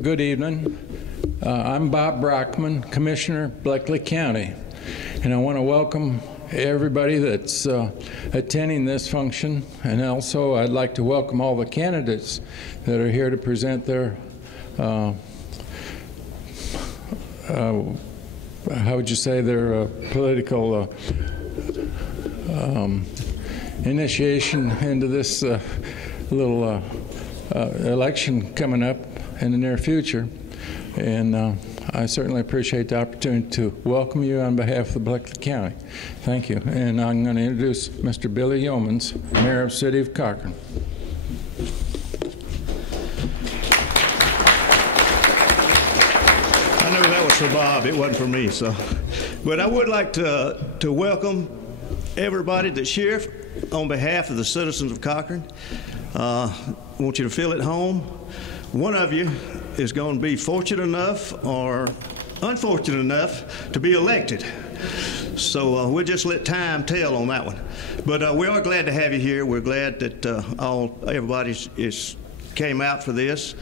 Good evening. I'm Bob Brockman, Commissioner, Bleckley County, and I want to welcome everybody that's attending this function, and also I'd like to welcome all the candidates that are here to present their how would you say, their political initiation into this little election coming up in the near future. And I certainly appreciate the opportunity to welcome you on behalf of Bleckley County. Thank you. And I'm going to introduce Mr. Billy Yeomans, Mayor of the City of Cochran. I know that was for Bob. It wasn't for me. So, but I would like to welcome everybody that's here on behalf of the citizens of Cochran. I want you to feel at home. One of you is going to be fortunate enough or unfortunate enough to be elected. So we'll just let time tell on that one. But we are glad to have you here. We're glad that everybody came out for this.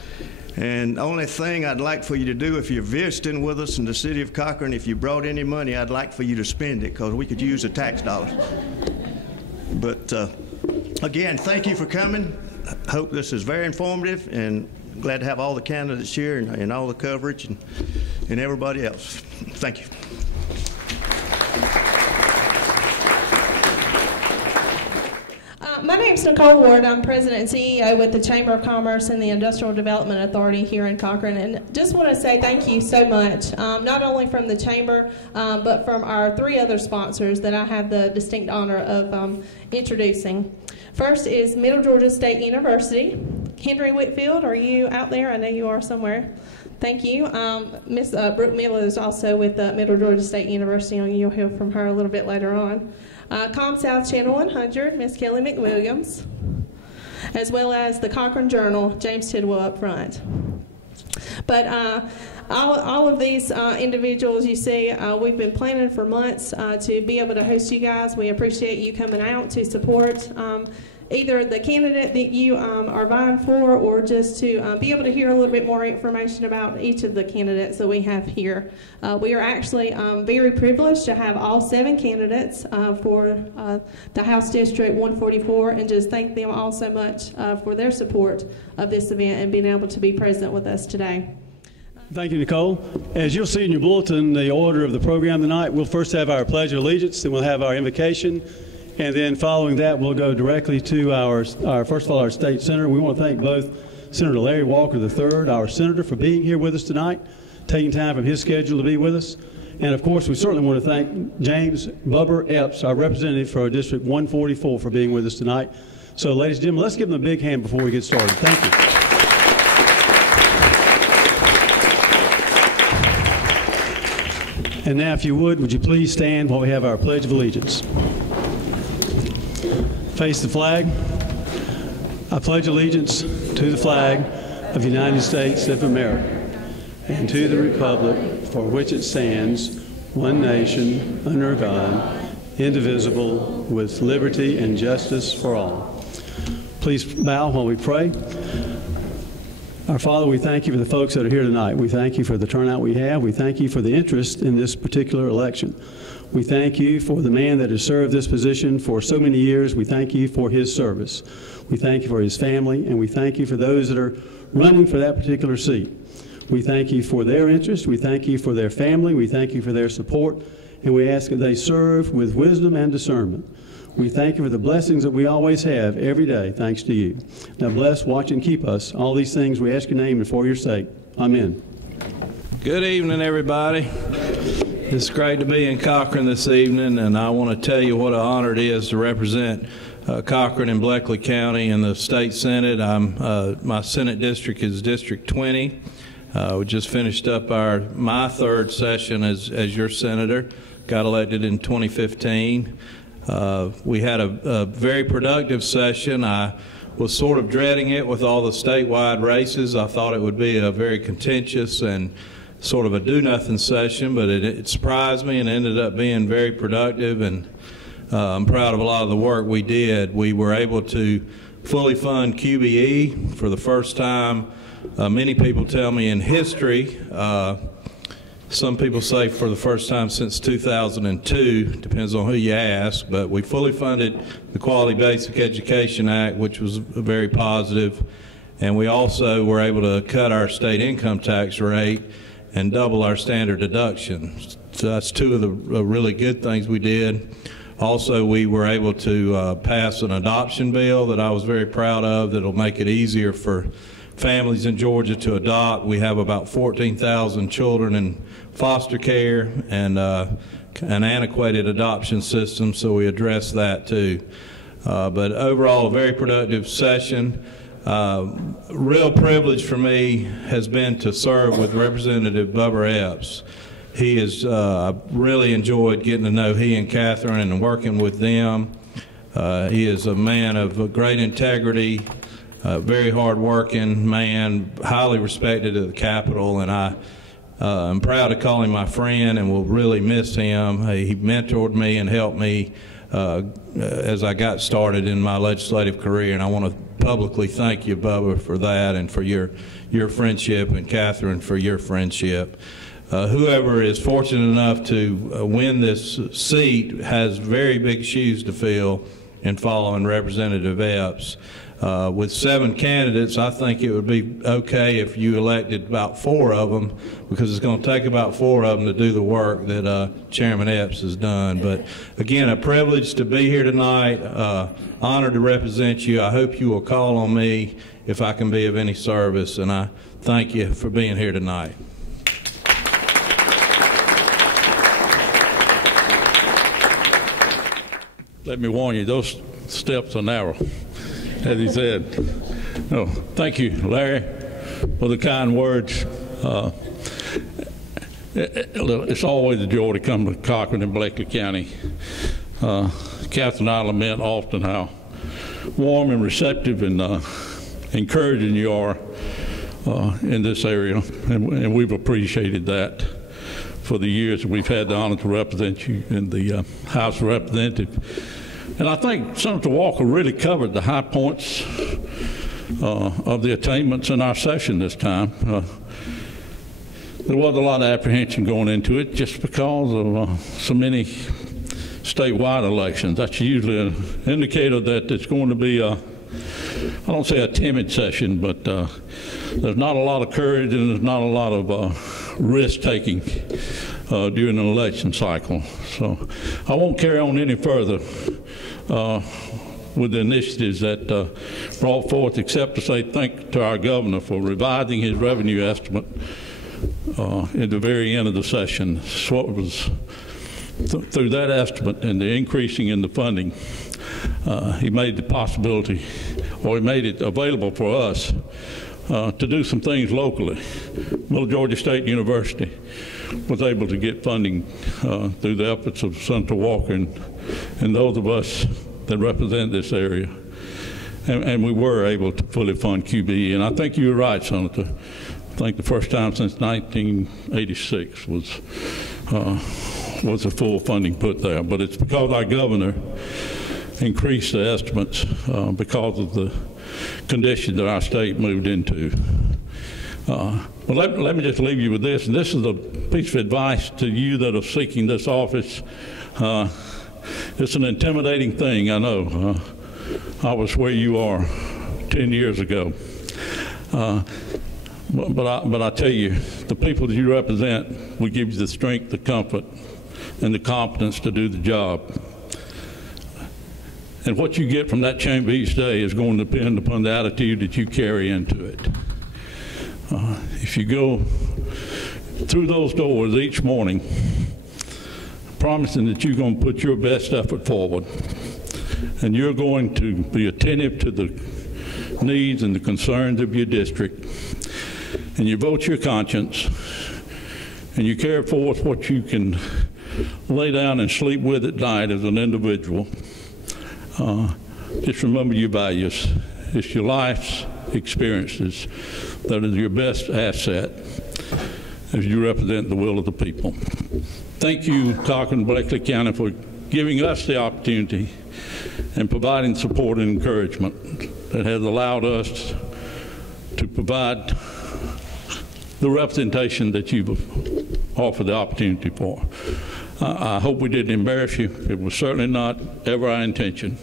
And the only thing I'd like for you to do, if you're visiting with us in the city of Cochran, if you brought any money, I'd like for you to spend it, because we could use the tax dollars. But again, thank you for coming. I hope this is very informative, and glad to have all the candidates here and all the coverage and everybody else. Thank you. My name is Nicole Ward. I'm President and CEO with the Chamber of Commerce and the Industrial Development Authority here in Cochran. And just want to say thank you so much, not only from the Chamber, but from our three other sponsors that I have the distinct honor of introducing. First is Middle Georgia State University. Henry Whitfield, are you out there? I know you are somewhere. Thank you. Miss Brooke Miller is also with Middle Georgia State University, and you'll hear from her a little bit later on. ComSouth Channel 100, Miss Kelly McWilliams, as well as the Cochran Journal, James Tidwell up front. But all of these individuals you see, we've been planning for months to be able to host you guys. We appreciate you coming out to support either the candidate that you are vying for, or just to be able to hear a little bit more information about each of the candidates that we have here. We are actually very privileged to have all 7 candidates for the House District 144, and just thank them all so much for their support of this event and being able to be present with us today. Thank you, Nicole. As you'll see in your bulletin, the order of the program tonight, we'll first have our Pledge of Allegiance, then we'll have our invocation, and then following that, we'll go directly to our first of all, our state senator. We want to thank both Senator Larry Walker III, our senator, for being here with us tonight, taking time from his schedule to be with us. And of course, we certainly want to thank James Bubber Epps, our representative for our District 144, for being with us tonight. So ladies and gentlemen, let's give them a big hand before we get started. Thank you. And now, if you would you please stand while we have our Pledge of Allegiance. Face the flag. I pledge allegiance to the flag of the United States of America and to the republic for which it stands, one nation, under God, indivisible, with liberty and justice for all. Please bow while we pray. Our Father, we thank you for the folks that are here tonight. We thank you for the turnout we have. We thank you for the interest in this particular election. We thank you for the man that has served this position for so many years. We thank you for his service. We thank you for his family, and we thank you for those that are running for that particular seat. We thank you for their interest. We thank you for their family. We thank you for their support, and we ask that they serve with wisdom and discernment. We thank you for the blessings that we always have every day, thanks to you. Now bless, watch, and keep us. All these things we ask your name and for your sake. Amen. Good evening, everybody. It's great to be in Cochran this evening, and I want to tell you what an honor it is to represent Cochran and Bleckley County in the state senate. My senate district is District 20. We just finished up my third session as your senator. Got elected in 2015. We had a very productive session. I was sort of dreading it with all the statewide races. I thought it would be a very contentious and sort of a do-nothing session, but it surprised me and ended up being very productive, and I'm proud of a lot of the work we did. We were able to fully fund QBE for the first time Many people tell me in history, some people say for the first time since 2002, depends on who you ask, but we fully funded the Quality Basic Education Act, which was very positive, and we also were able to cut our state income tax rate and double our standard deduction. So that's two of the really good things we did. Also, we were able to pass an adoption bill that I was very proud of that will make it easier for families in Georgia to adopt. We have about 14,000 children in foster care and an antiquated adoption system, so we address that too. But overall, a very productive session. Real privilege for me has been to serve with Representative Bubber Epps. He has really enjoyed getting to know he and Catherine and working with them. He is a man of great integrity, very hard-working man, highly respected at the Capitol, and I'm proud to call him my friend and will really miss him. He mentored me and helped me as I got started in my legislative career, and I want to publicly thank you, Bubba, for that and for your friendship, and Catherine for your friendship. Whoever is fortunate enough to win this seat has very big shoes to fill in following Representative Epps. With 7 candidates, I think it would be okay if you elected about 4 of them, because it's going to take about 4 of them to do the work that Chairman Epps has done. But again, a privilege to be here tonight, honored to represent you. I hope you will call on me if I can be of any service, and I thank you for being here tonight. Let me warn you, those steps are narrow, as he said. No, thank you, Larry, for the kind words. It's always a joy to come to Cochran and Bleckley County. Catherine and I lament often how warm and receptive and encouraging you are in this area, and we've appreciated that for the years that we've had the honor to represent you in the House of Representatives. And I think Senator Walker really covered the high points of the attainments in our session this time. There was a lot of apprehension going into it just because of so many statewide elections. That's usually an indicator that it's going to be I don't say a timid session, but there's not a lot of courage and there's not a lot of risk-taking during an election cycle. So I won't carry on any further with the initiatives that brought forth, except to say thank you to our governor for revising his revenue estimate at the very end of the session. So what was through that estimate and the increasing in the funding, he made the possibility, or he made it available for us to do some things locally. Middle Georgia State University was able to get funding through the efforts of Senator Walker and those of us that represent this area. And we were able to fully fund QBE. And I think you were right, Senator. I think the first time since 1986 was a full funding put there. But it's because our governor increased the estimates because of the condition that our state moved into. Well, let me just leave you with this, and this is a piece of advice to you that are seeking this office. It's an intimidating thing, I know. I was where you are 10 years ago. But I tell you, the people that you represent will give you the strength, the comfort, and the competence to do the job. And what you get from that chamber each day is going to depend upon the attitude that you carry into it. If you go through those doors each morning, promising that you're going to put your best effort forward, and you're going to be attentive to the needs and the concerns of your district, and you vote your conscience, and you carry forth what you can lay down and sleep with at night as an individual, just remember your values. It's your life's experiences that is your best asset as you represent the will of the people. Thank you, Cochran-Bleckley County, for giving us the opportunity and providing support and encouragement that has allowed us to provide the representation that you've offered the opportunity for. I hope we didn't embarrass you. It was certainly not ever our intention.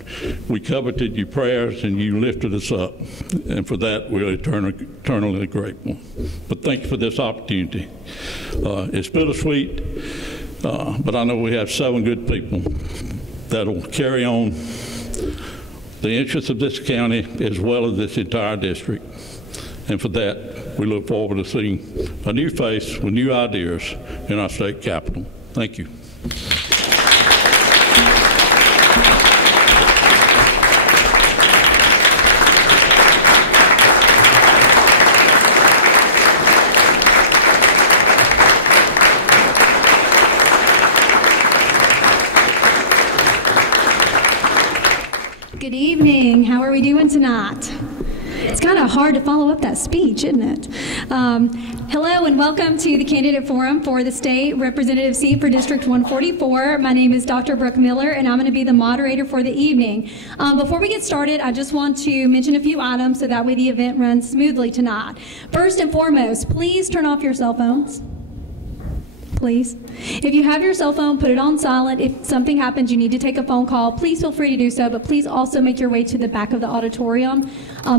We coveted your prayers and you lifted us up, and for that we're eternally grateful. But thank you for this opportunity. It's bittersweet, but I know we have 7 good people that will carry on the interests of this county as well as this entire district. And for that, we look forward to seeing a new face with new ideas in our state capitol. Thank you. Good evening. How are we doing tonight? It's kind of hard to follow up that speech, isn't it? Hello and welcome to the Candidate Forum for the State Representative seat for District 144. My name is Dr. Brooke Miller and I'm going to be the moderator for the evening. Before we get started, I just want to mention a few items so that way the event runs smoothly tonight. First and foremost, please turn off your cell phones. Please. If you have your cell phone, put it on silent. If something happens, you need to take a phone call, please feel free to do so, but please also make your way to the back of the auditorium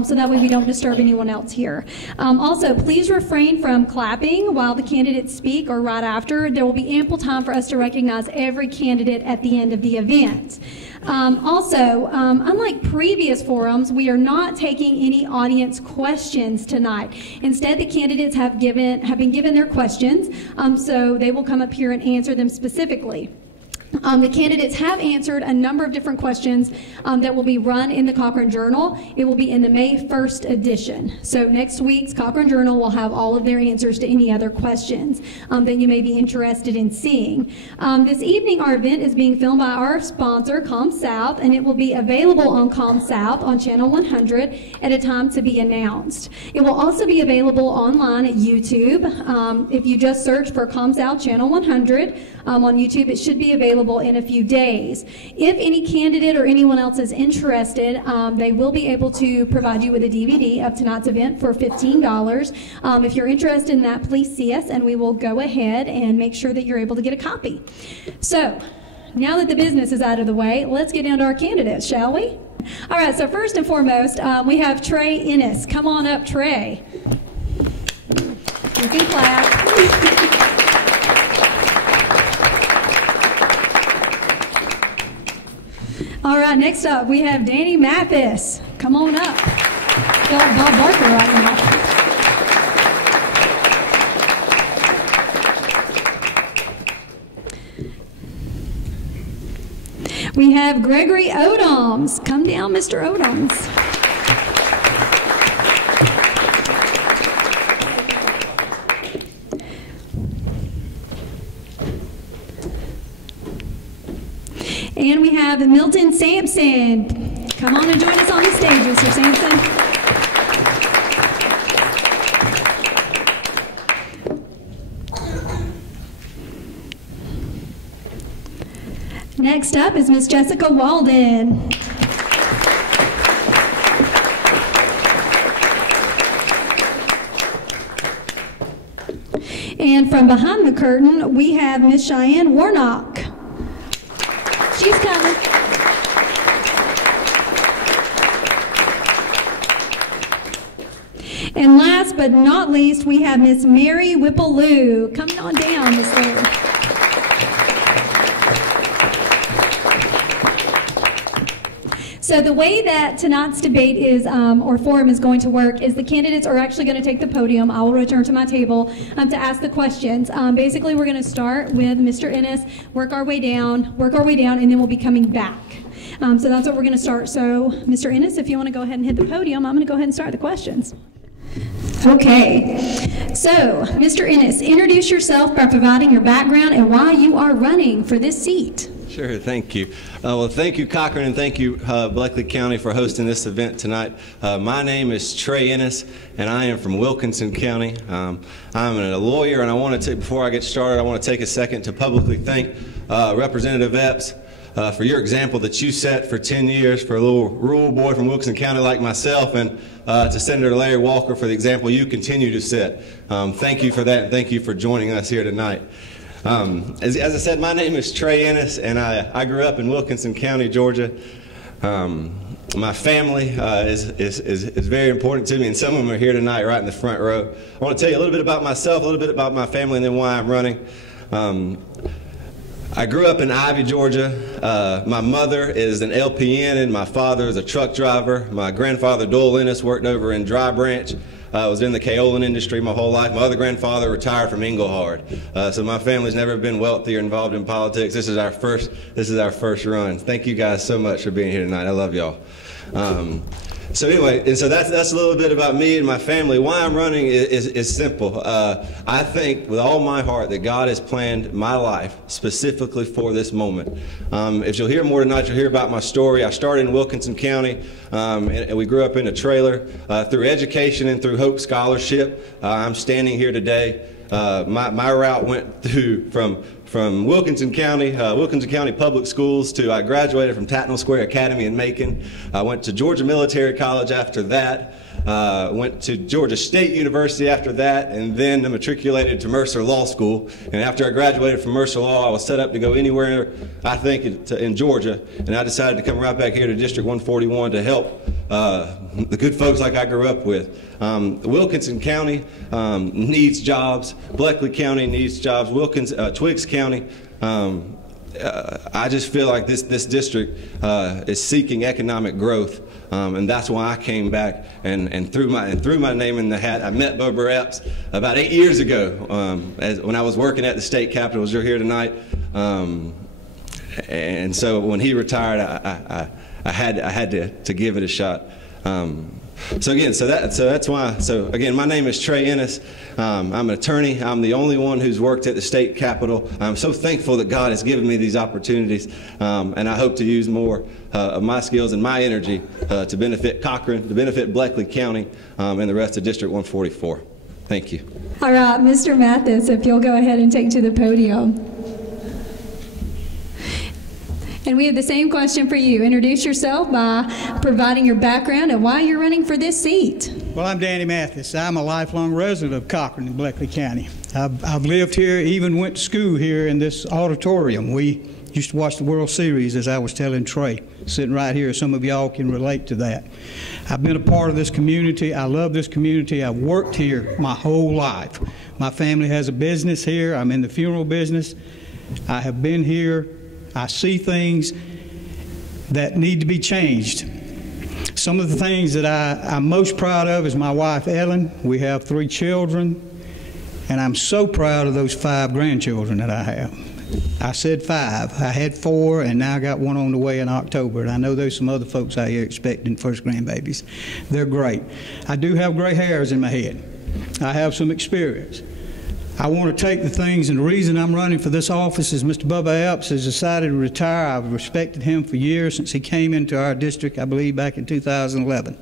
so that way we don't disturb anyone else here. Also, please refrain from clapping while the candidates speak or right after. There will be ample time for us to recognize every candidate at the end of the event. Unlike previous forums, we are not taking any audience questions tonight. Instead, the candidates have been given their questions, so they will come up here and answer them specifically. The candidates have answered a number of different questions that will be run in the Cochran Journal. It will be in the May 1st edition. So next week's Cochran Journal will have all of their answers to any other questions that you may be interested in seeing. This evening, our event is being filmed by our sponsor, ComSouth, and it will be available on ComSouth on Channel 100 at a time to be announced. It will also be available online at YouTube. If you just search for ComSouth Channel 100 on YouTube, it should be available in a few days. If any candidate or anyone else is interested, they will be able to provide you with a DVD of tonight's event for $15. If you're interested in that, please see us and we will go ahead and make sure that you're able to get a copy. So, now that the business is out of the way, let's get down to our candidates, shall we? All right, so first and foremost, we have Trey Ennis. Come on up, Trey. You can clap. All right, next up, we have Danny Mathis. Come on up. I feel like Bob Barker right now. We have Gregory Odoms. Come down, Mr. Odoms. And we have Milton Sampson. Come on and join us on the stage, Mr. Sampson. Next up is Miss Jessica Walden. And from behind the curtain, we have Miss Cheyenne Warnock. She's coming. And last but not least, we have Miss Mary Whipple-Lue. Come on down, Miss Lue. So the way that tonight's debate is, or forum is going to work is the candidates are actually going to take the podium. I will return to my table to ask the questions. Basically, we're going to start with Mr. Ennis, work our way down, and then we'll be coming back. So that's what we're going to start. So, Mr. Ennis, if you want to go ahead and hit the podium, I'm going to go ahead and start the questions. Okay. So, Mr. Ennis, introduce yourself by providing your background and why you are running for this seat. Sure, thank you. Well, thank you, Cochran, and thank you, Bleckley County, for hosting this event tonight. My name is Trey Ennis, and I am from Wilkinson County. I'm a lawyer, and before I get started, I want to take a second to publicly thank Representative Epps for your example that you set for 10 years for a little rural boy from Wilkinson County like myself, and to Senator Larry Walker for the example you continue to set. Thank you for that, and thank you for joining us here tonight. As I said, my name is Trey Ennis, and I grew up in Wilkinson County, Georgia. My family is very important to me, and some of them are here tonight right in the front row. I want to tell you a little bit about myself, a little bit about my family, and then why I'm running. I grew up in Ivy, Georgia. My mother is an LPN, and my father is a truck driver. My grandfather, Doyle Ennis, worked over in Dry Branch. I was in the kaolin industry my whole life. My other grandfather retired from Englehard. So my family's never been wealthy or involved in politics. This is our first run. Thank you guys so much for being here tonight. I love y'all. So anyway, and so that's a little bit about me and my family. Why I'm running is simple. I think with all my heart that God has planned my life specifically for this moment. If you'll hear more tonight, you'll hear about my story. I started in Wilkinson County, and we grew up in a trailer. Through education and through Hope Scholarship, I'm standing here today. My route went through from Wilkinson County Public Schools to I graduated from Tatnall Square Academy in Macon. I went to Georgia Military College after that. Went to Georgia State University after that, and then matriculated to Mercer Law School. And after I graduated from Mercer Law, I was set up to go anywhere, I think, in Georgia. And I decided to come right back here to District 141 to help the good folks like I grew up with. Wilkinson County needs jobs. Bleckley County needs jobs. Twiggs County. I just feel like this district is seeking economic growth, and that's why I came back and threw my name in the hat. I met Bubber Epps about 8 years ago when I was working at the state capitol, as you're here tonight, and so when he retired, I had to give it a shot. So that's why. So again, my name is Trey Ennis. I'm an attorney. I'm the only one who's worked at the state capitol. I'm so thankful that God has given me these opportunities, and I hope to use more of my skills and my energy to benefit Cochran, to benefit Bleckley County, and the rest of District 144. Thank you. All right, Mr. Mathis, if you'll go ahead and take to the podium. And we have the same question for you. Introduce yourself by providing your background and why you're running for this seat. Well, I'm Danny Mathis. I'm a lifelong resident of Cochran in Bleckley County. I've lived here, even went to school here in this auditorium. We used to watch the World Series, as I was telling Trey, sitting right here. Some of y'all can relate to that. I've been a part of this community. I love this community. I've worked here my whole life. My family has a business here. I'm in the funeral business. I have been here. I see things that need to be changed. Some of the things that I'm most proud of is my wife, Ellen. We have 3 children, and I'm so proud of those 5 grandchildren that I have. I said 5. I had 4, and now I got 1 on the way in October. And I know there's some other folks out here expecting first grandbabies. They're great. I do have gray hairs in my head. I have some experience. I want to take the things, and the reason I'm running for this office is Mr. Bubber Epps has decided to retire. I've respected him for years since he came into our district, I believe back in 2011.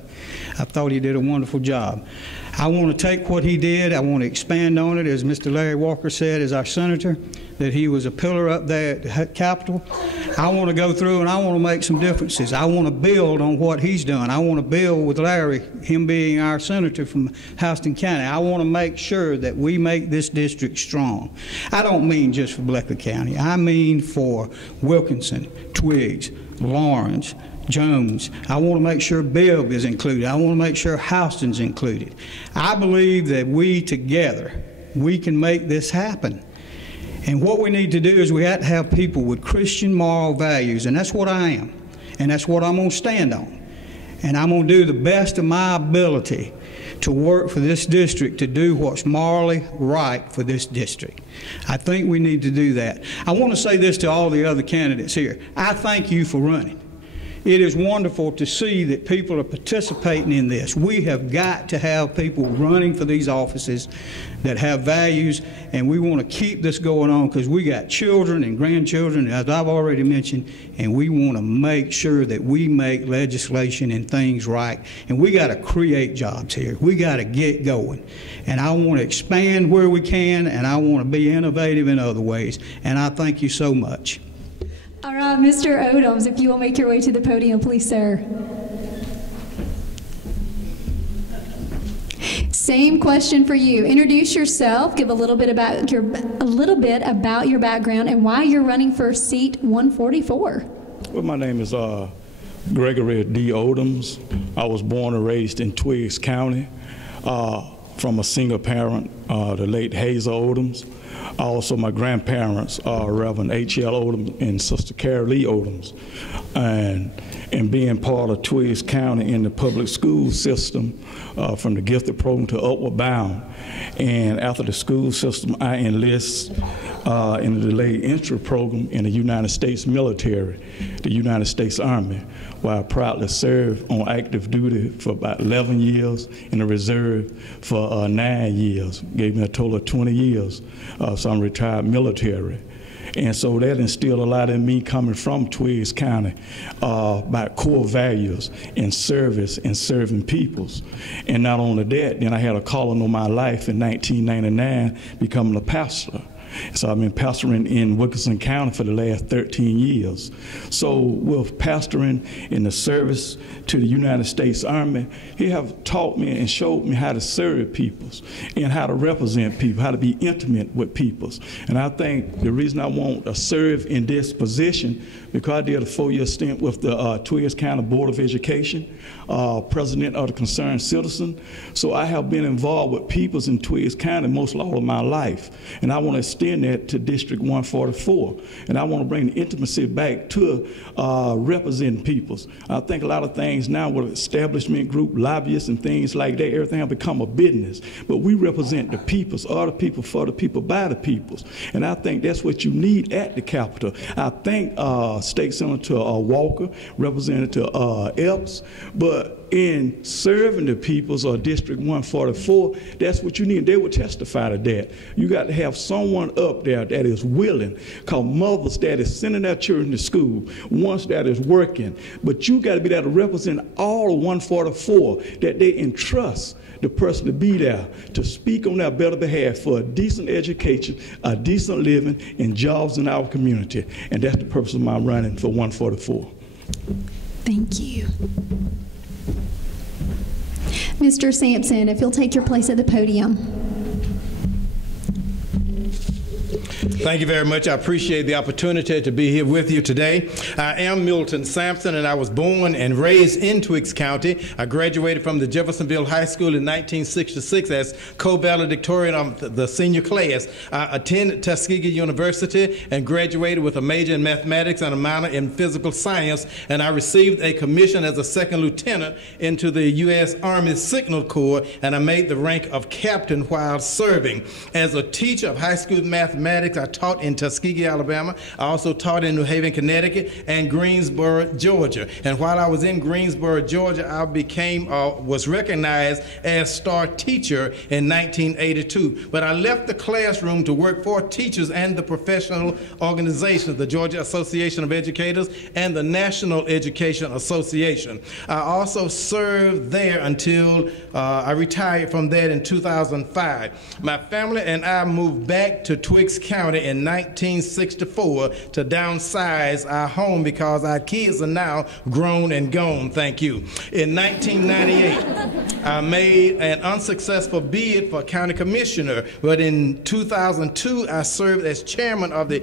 I thought he did a wonderful job. I want to take what he did, I want to expand on it, as Mr. Larry Walker said, as our senator, that he was a pillar up there at the Capitol. I want to go through and I want to make some differences. I want to build on what he's done. I want to build with Larry, him being our senator from Houston County. I want to make sure that we make this district strong. I don't mean just for Bleckley County. I mean for Wilkinson, Twiggs, Lawrence, Jones. I want to make sure Bibb is included. I want to make sure Houston's included. I believe that we together, we can make this happen. And what we need to do is we have to have people with Christian moral values, and that's what I am, and that's what I'm going to stand on. And I'm going to do the best of my ability to work for this district to do what's morally right for this district. I think we need to do that. I want to say this to all the other candidates here. I thank you for running. It is wonderful to see that people are participating in this. We have got to have people running for these offices that have values, and we want to keep this going on because we got children and grandchildren, as I've already mentioned, and we want to make sure that we make legislation and things right. And we got to create jobs here. We got to get going. And I want to expand where we can, and I want to be innovative in other ways. And I thank you so much. All right, Mr. Odoms, if you will make your way to the podium, please, sir. Same question for you. Introduce yourself, give a little bit about your background and why you're running for seat 144. Well, my name is Gregory D. Odoms. I was born and raised in Twiggs County from a single parent, the late Hazel Odoms. Also, my grandparents are Reverend H.L. Odoms and Sister Carol Lee Odoms. And being part of Twiggs County in the public school system, from the gifted program to Upward Bound. And after the school system, I enlist in the delayed entry program in the United States military, the United States Army, where I proudly served on active duty for about 11 years, in the reserve for 9 years. Gave me a total of 20 years. So I'm retired military. And so that instilled a lot in me coming from Twiggs County about core values in service and serving peoples. And not only that, then I had a calling on my life in 1999, becoming a pastor. So I've been pastoring in Wilkinson County for the last 13 years. So with pastoring in the service to the United States Army, he have taught me and showed me how to serve peoples and how to represent people, how to be intimate with peoples. And I think the reason I want to serve in this position, because I did a 4-year stint with the Twiggs County Board of Education, president of the Concerned Citizen. So I have been involved with peoples in Twiggs County most all of my life. And I want to extend that to District 144. And I want to bring the intimacy back to representing peoples. I think a lot of things now with establishment group, lobbyists and things like that, everything has become a business. But we represent the peoples, are the people, for the people, by the peoples. And I think that's what you need at the Capitol. I thank State Senator Walker, Representative Epps, but in serving the peoples or District 144, that's what you need. They will testify to that. You got to have someone up there that is willing, called mothers that is sending their children to school, ones that is working. But you got to be there to represent all of 144, that they entrust the person to be there to speak on their better behalf for a decent education, a decent living, and jobs in our community. And that's the purpose of my running for 144. Thank you. Mr. Sampson, if you'll take your place at the podium. Thank you very much. I appreciate the opportunity to be here with you today. I am Milton Sampson, and I was born and raised in Twiggs County. I graduated from the Jeffersonville High School in 1966 as co-valedictorian of the senior class. I attended Tuskegee University and graduated with a major in mathematics and a minor in physical science, and I received a commission as a second lieutenant into the U.S. Army Signal Corps, and I made the rank of captain while serving. As a teacher of high school mathematics, I taught in Tuskegee, Alabama. I also taught in New Haven, Connecticut, and Greensboro, Georgia. And while I was in Greensboro, Georgia, I was recognized as star teacher in 1982. But I left the classroom to work for teachers and the professional organizations, the Georgia Association of Educators and the National Education Association. I also served there until I retired from that in 2005. My family and I moved back to Twiggs County in 1964 to downsize our home because our kids are now grown and gone, thank you. In 1998, I made an unsuccessful bid for county commissioner, but in 2002, I served as chairman of the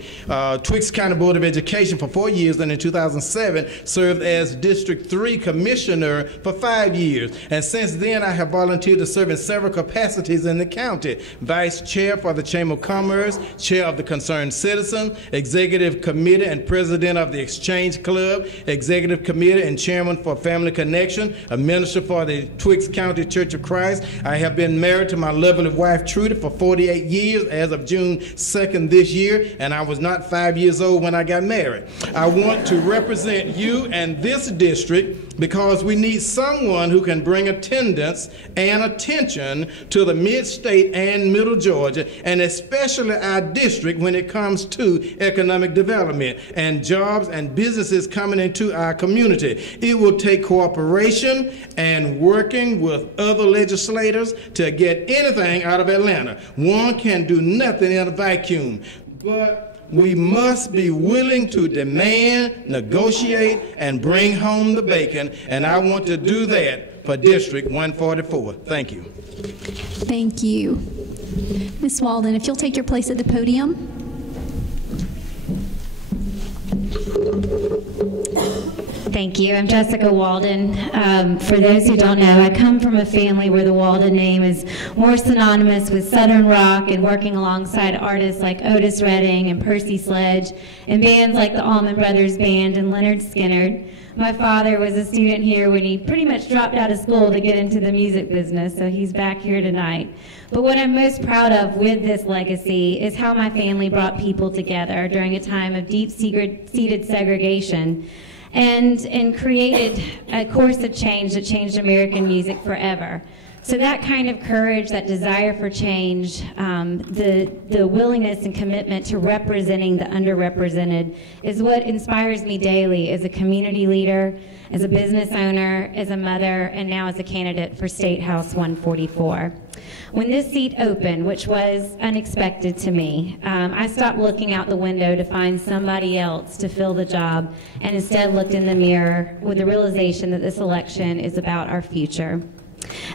Twiggs County Board of Education for 4 years, and in 2007, served as District 3 commissioner for 5 years. And since then, I have volunteered to serve in several capacities in the county. Vice chair for the Chamber of Commerce, chair of the Concerned Citizen, executive committee and president of the Exchange Club, executive committee and chairman for Family Connection, a minister for the Twiggs County Church of Christ. I have been married to my lovely wife, Trudy, for 48 years as of June 2nd this year, and I was not 5 years old when I got married. I want to represent you and this district because we need someone who can bring attendance and attention to the mid-state and middle Georgia, and especially our district when it comes to economic development and jobs and businesses coming into our community. It will take cooperation and working with other legislators to get anything out of Atlanta. One can do nothing in a vacuum. But we must be willing to demand, negotiate, and bring home the bacon, and I want to do that for District 144. Thank you. Thank you. Ms. Walden, if you'll take your place at the podium. Thank you. I'm Jessica Walden. For those who don't know, I come from a family where the Walden name is more synonymous with Southern rock and working alongside artists like Otis Redding and Percy Sledge and bands like the Allman Brothers Band and Leonard Skinner. My father was a student here when he pretty much dropped out of school to get into the music business, so he's back here tonight. But what I'm most proud of with this legacy is how my family brought people together during a time of deep-seated segregation and created a course of change that changed American music forever. So that kind of courage, that desire for change, the willingness and commitment to representing the underrepresented is what inspires me daily as a community leader, as a business owner, as a mother, and now as a candidate for State House 144. When this seat opened, which was unexpected to me, I stopped looking out the window to find somebody else to fill the job and instead looked in the mirror with the realization that this election is about our future.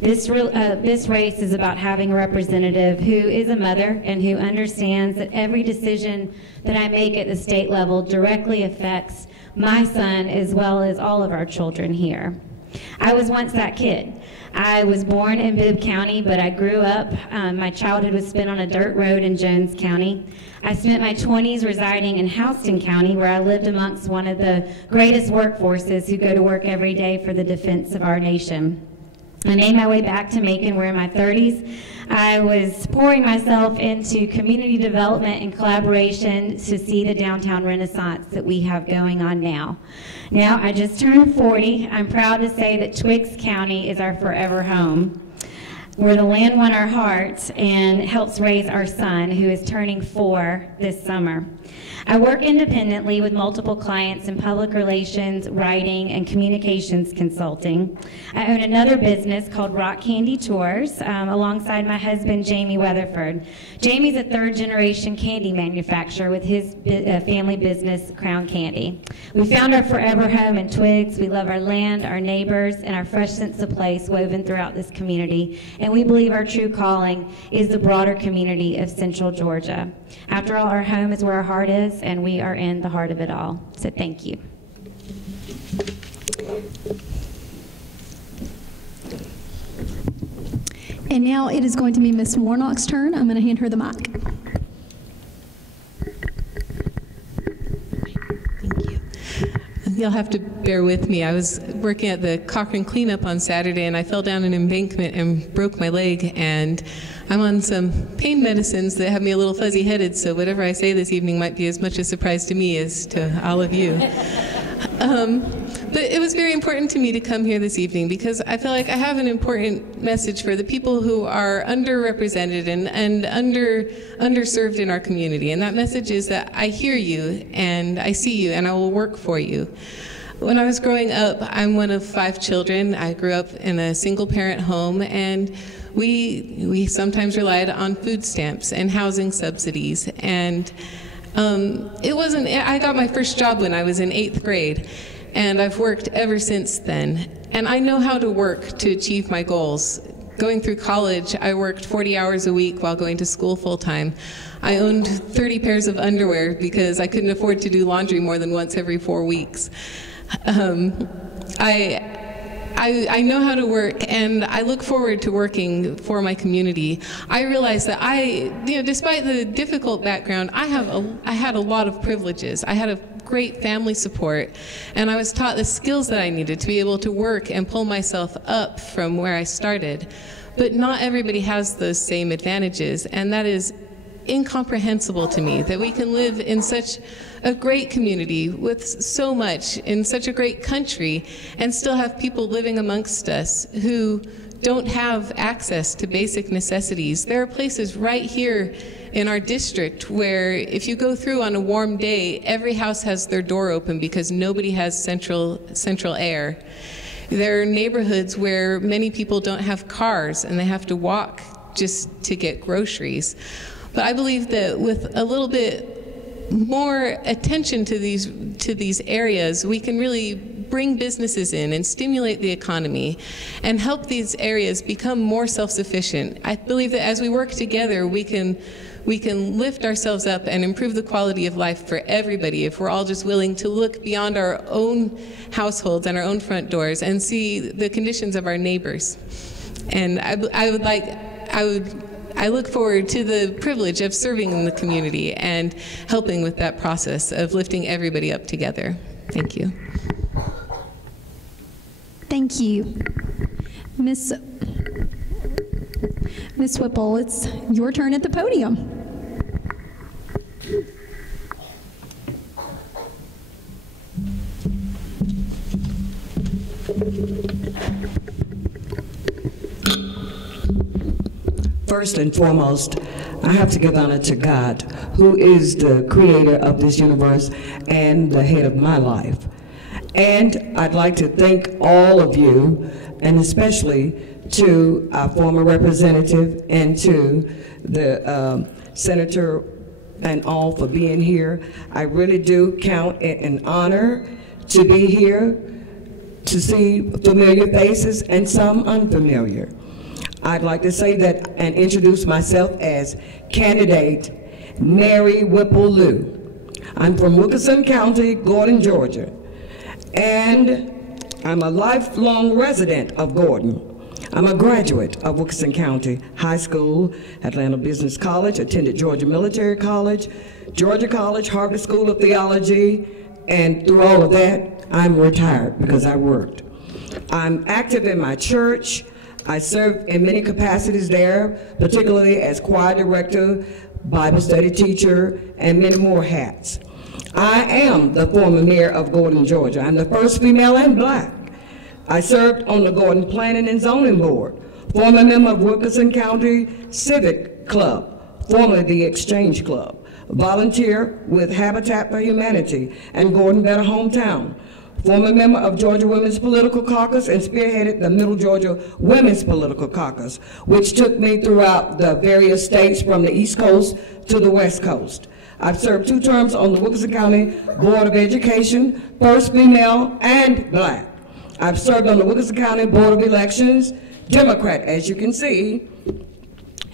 This race is about having a representative who is a mother and who understands that every decision that I make at the state level directly affects my son as well as all of our children here. I was once that kid. I was born in Bibb County, but I grew up, my childhood was spent on a dirt road in Jones County. I spent my 20s residing in Houston County, where I lived amongst one of the greatest workforces who go to work every day for the defense of our nation. I made my way back to Macon, where in my 30s, I was pouring myself into community development and collaboration to see the downtown renaissance that we have going on now. Now, I just turned 40. I'm proud to say that Twiggs County is our forever home, where the land won our hearts and helps raise our son, who is turning 4 this summer. I work independently with multiple clients in public relations, writing, and communications consulting. I own another business called Rock Candy Tours alongside my husband, Jamie Weatherford. Jamie's a third-generation candy manufacturer with his family business, Crown Candy. We found our forever home in Twiggs. We love our land, our neighbors, and our fresh sense of place woven throughout this community. And we believe our true calling is the broader community of Central Georgia. After all, our home is where our heart is, and we are in the heart of it all. So thank you. And now it is going to be Ms. Warnock's turn. I'm going to hand her the mic. Thank you. You'll have to bear with me. I was working at the Cochran cleanup on Saturday, and I fell down an embankment and broke my leg, and I'm on some pain medicines that have me a little fuzzy-headed, so whatever I say this evening might be as much a surprise to me as to all of you. But it was very important to me to come here this evening because I feel like I have an important message for the people who are underrepresented and underserved in our community. And that message is that I hear you and I see you and I will work for you. When I was growing up, I'm one of 5 children. I grew up in a single-parent home, and we sometimes relied on food stamps and housing subsidies. And I got my first job when I was in 8th grade. And I've worked ever since then. And I know how to work to achieve my goals. Going through college, I worked 40 hours a week while going to school full-time. I owned 30 pairs of underwear because I couldn't afford to do laundry more than once every 4 weeks. I know how to work, and I look forward to working for my community. I realize that despite the difficult background, I had a lot of privileges. I had a great family support, and I was taught the skills that I needed to be able to work and pull myself up from where I started. But not everybody has those same advantages, and that is incomprehensible to me, that we can live in such a great community with so much, in such a great country, and still have people living amongst us who don't have access to basic necessities. There are places right here in our district where if you go through on a warm day, every house has their door open because nobody has central air. There are neighborhoods where many people don't have cars and they have to walk just to get groceries. But I believe that with a little bit more attention to these areas, we can really bring businesses in and stimulate the economy and help these areas become more self-sufficient. I believe that as we work together, we can lift ourselves up and improve the quality of life for everybody if we're all just willing to look beyond our own households and our own front doors and see the conditions of our neighbors. And I look forward to the privilege of serving in the community and helping with that process of lifting everybody up together. Thank you. Thank you. Miss Whipple, it's your turn at the podium. First and foremost, I have to give honor to God, who is the creator of this universe and the head of my life. And I'd like to thank all of you, and especially to our former representative and to the senator and all for being here. I really do count it an honor to be here, to see familiar faces and some unfamiliar. I'd like to say that and introduce myself as candidate Mary Whipple-Lue. I'm from Wilkinson County, Gordon, Georgia, and I'm a lifelong resident of Gordon. I'm a graduate of Wilkinson County High School, Atlanta Business College, attended Georgia Military College, Georgia College, Harvard School of Theology, and through all of that, I'm retired because I worked. I'm active in my church. I serve in many capacities there, particularly as choir director, Bible study teacher, and many more hats. I am the former mayor of Gordon, Georgia. I'm the first female and black. I served on the Gordon Planning and Zoning Board, former member of Wilkinson County Civic Club, formerly the Exchange Club, volunteer with Habitat for Humanity and Gordon Better Hometown, former member of Georgia Women's Political Caucus and spearheaded the Middle Georgia Women's Political Caucus, which took me throughout the various states from the East Coast to the West Coast. I've served 2 terms on the Wilkinson County Board of Education, first female and black. I've served on the Wilkinson County Board of Elections, Democrat, as you can see,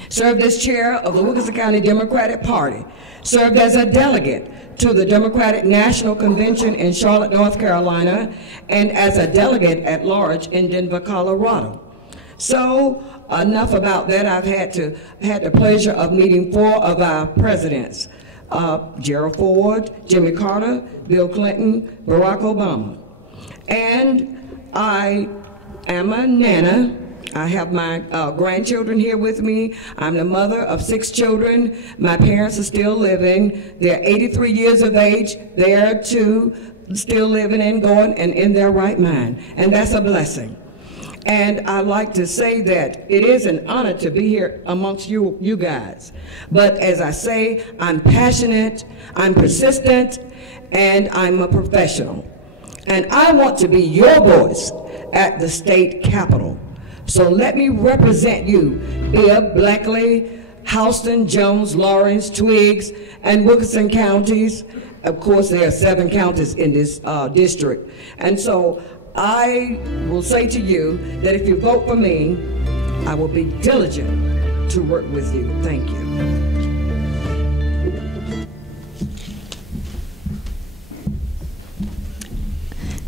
served as chair of the Wilkinson County Democratic Party, served as a delegate to the Democratic National Convention in Charlotte, North Carolina, and as a delegate at large in Denver, Colorado. So enough about that. I've had the pleasure of meeting 4 of our presidents, Gerald Ford, Jimmy Carter, Bill Clinton, Barack Obama. And I am a nana. I have my grandchildren here with me. I'm the mother of 6 children. My parents are still living. They're 83 years of age. They're too still living and going and in their right mind. And that's a blessing. And I like to say that it is an honor to be here amongst you guys. But as I say, I'm passionate, I'm persistent, and I'm a professional. And I want to be your voice at the state capitol. So let me represent you, Bibb, Bleckley, Houston, Jones, Lawrence, Twiggs, and Wilkinson counties. Of course, there are 7 counties in this district. And so I will say to you that if you vote for me, I will be diligent to work with you. Thank you.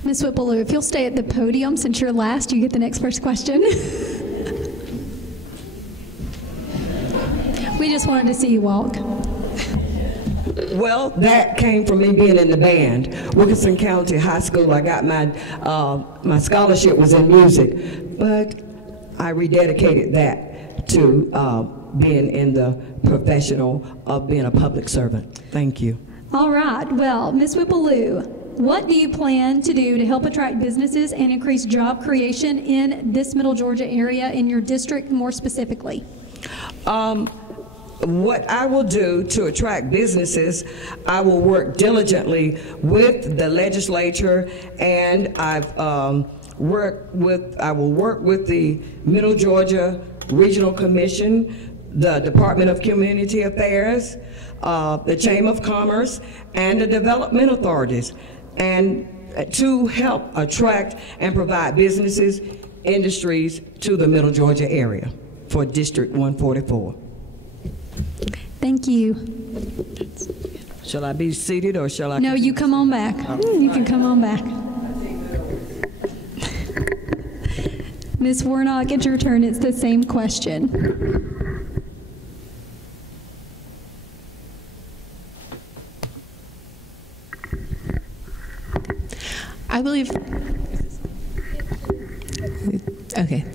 Ms. Whipple-Lue, if you'll stay at the podium, since you're last, you get the next first question. We just wanted to see you walk. Well, that came from me being in the band. Wilkinson County High School, I got my scholarship was in music, but I rededicated that to being in the professional of being a public servant. Thank you. All right. Well, Ms. Whipple-Lue, what do you plan to do to help attract businesses and increase job creation in this Middle Georgia area, in your district more specifically? What I will do to attract businesses, I will work diligently with the legislature, and I will work with the Middle Georgia Regional Commission, the Department of Community Affairs, the Chamber of Commerce, and the development authorities, and to help attract and provide businesses, industries to the Middle Georgia area for District 144. Thank you. Shall I be seated or shall I? No, you come on back. You can come on back. Ms. Warnock, it's your turn. It's the same question. I believe, okay.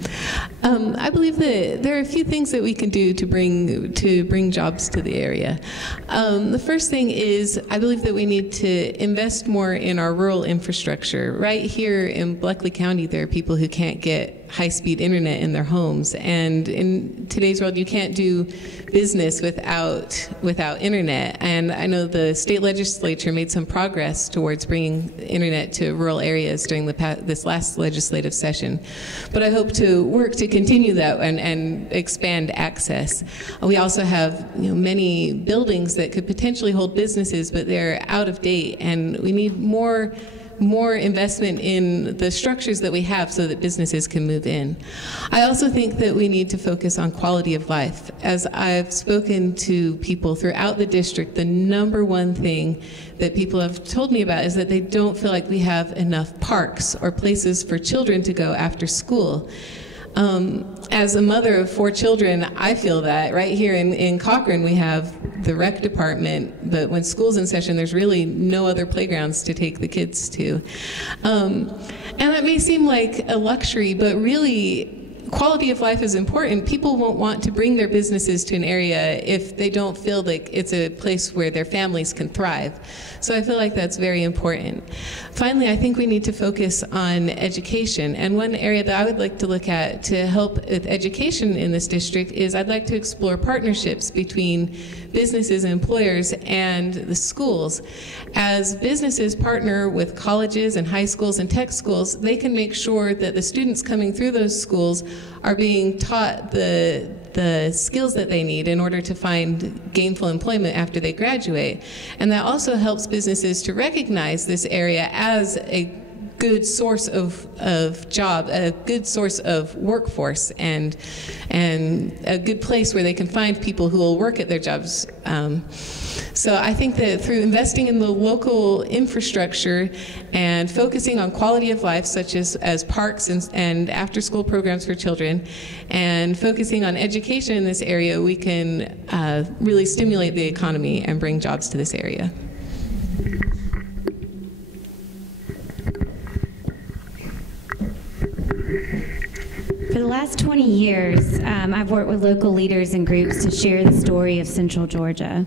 I believe that there are a few things that we can do to bring jobs to the area. The first thing is I believe that we need to invest more in our rural infrastructure. Right here in Bleckley County, there are people who can't get high-speed internet in their homes, and in today's world, you can't do business without internet. And I know the state legislature made some progress towards bringing internet to rural areas during this last legislative session. But I hope to work to continue that and expand access. We also have many buildings that could potentially hold businesses, but they're out of date, and we need more investment in the structures that we have so that businesses can move in. I also think that we need to focus on quality of life. As I've spoken to people throughout the district, the number one thing that people have told me about is that they don't feel like we have enough parks or places for children to go after school. As a mother of 4 children, I feel that. Right here in Cochran, we have the rec department, but when school's in session, there's really no other playgrounds to take the kids to. And that may seem like a luxury, but really, quality of life is important. People won't want to bring their businesses to an area if they don't feel like it's a place where their families can thrive. So I feel like that's very important. Finally, I think we need to focus on education. And one area that I would like to look at to help with education in this district is I'd like to explore partnerships between businesses and employers and the schools. As businesses partner with colleges and high schools and tech schools, they can make sure that the students coming through those schools are being taught the skills that they need in order to find gainful employment after they graduate. And that also helps businesses to recognize this area as a good source of job, a good source of workforce, and a good place where they can find people who will work at their jobs. So I think that through investing in the local infrastructure and focusing on quality of life, such as parks and after-school programs for children, and focusing on education in this area, we can really stimulate the economy and bring jobs to this area. For the last 20 years, I've worked with local leaders and groups to share the story of Central Georgia.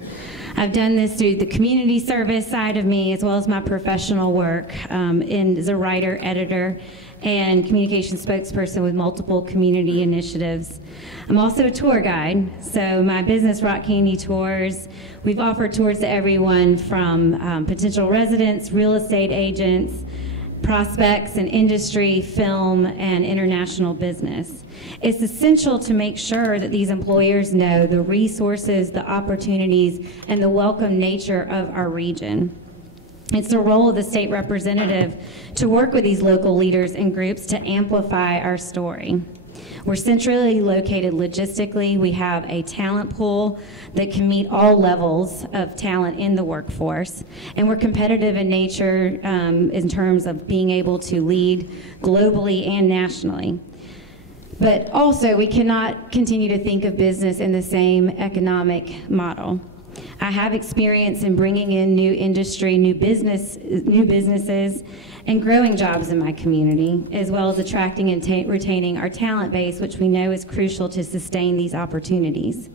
I've done this through the community service side of me, as well as my professional work as a writer, editor, and communication spokesperson with multiple community initiatives. I'm also a tour guide, so my business, Rock Candy Tours, we've offered tours to everyone from potential residents, real estate agents, prospects in industry, film, and international business. It's essential to make sure that these employers know the resources, the opportunities, and the welcome nature of our region. It's the role of the state representative to work with these local leaders and groups to amplify our story. We're centrally located logistically. We have a talent pool that can meet all levels of talent in the workforce. And we're competitive in nature in terms of being able to lead globally and nationally. But also, we cannot continue to think of business in the same economic model. I have experience in bringing in new industry, new businesses, and growing jobs in my community, as well as attracting and retaining our talent base, which we know is crucial to sustain these opportunities.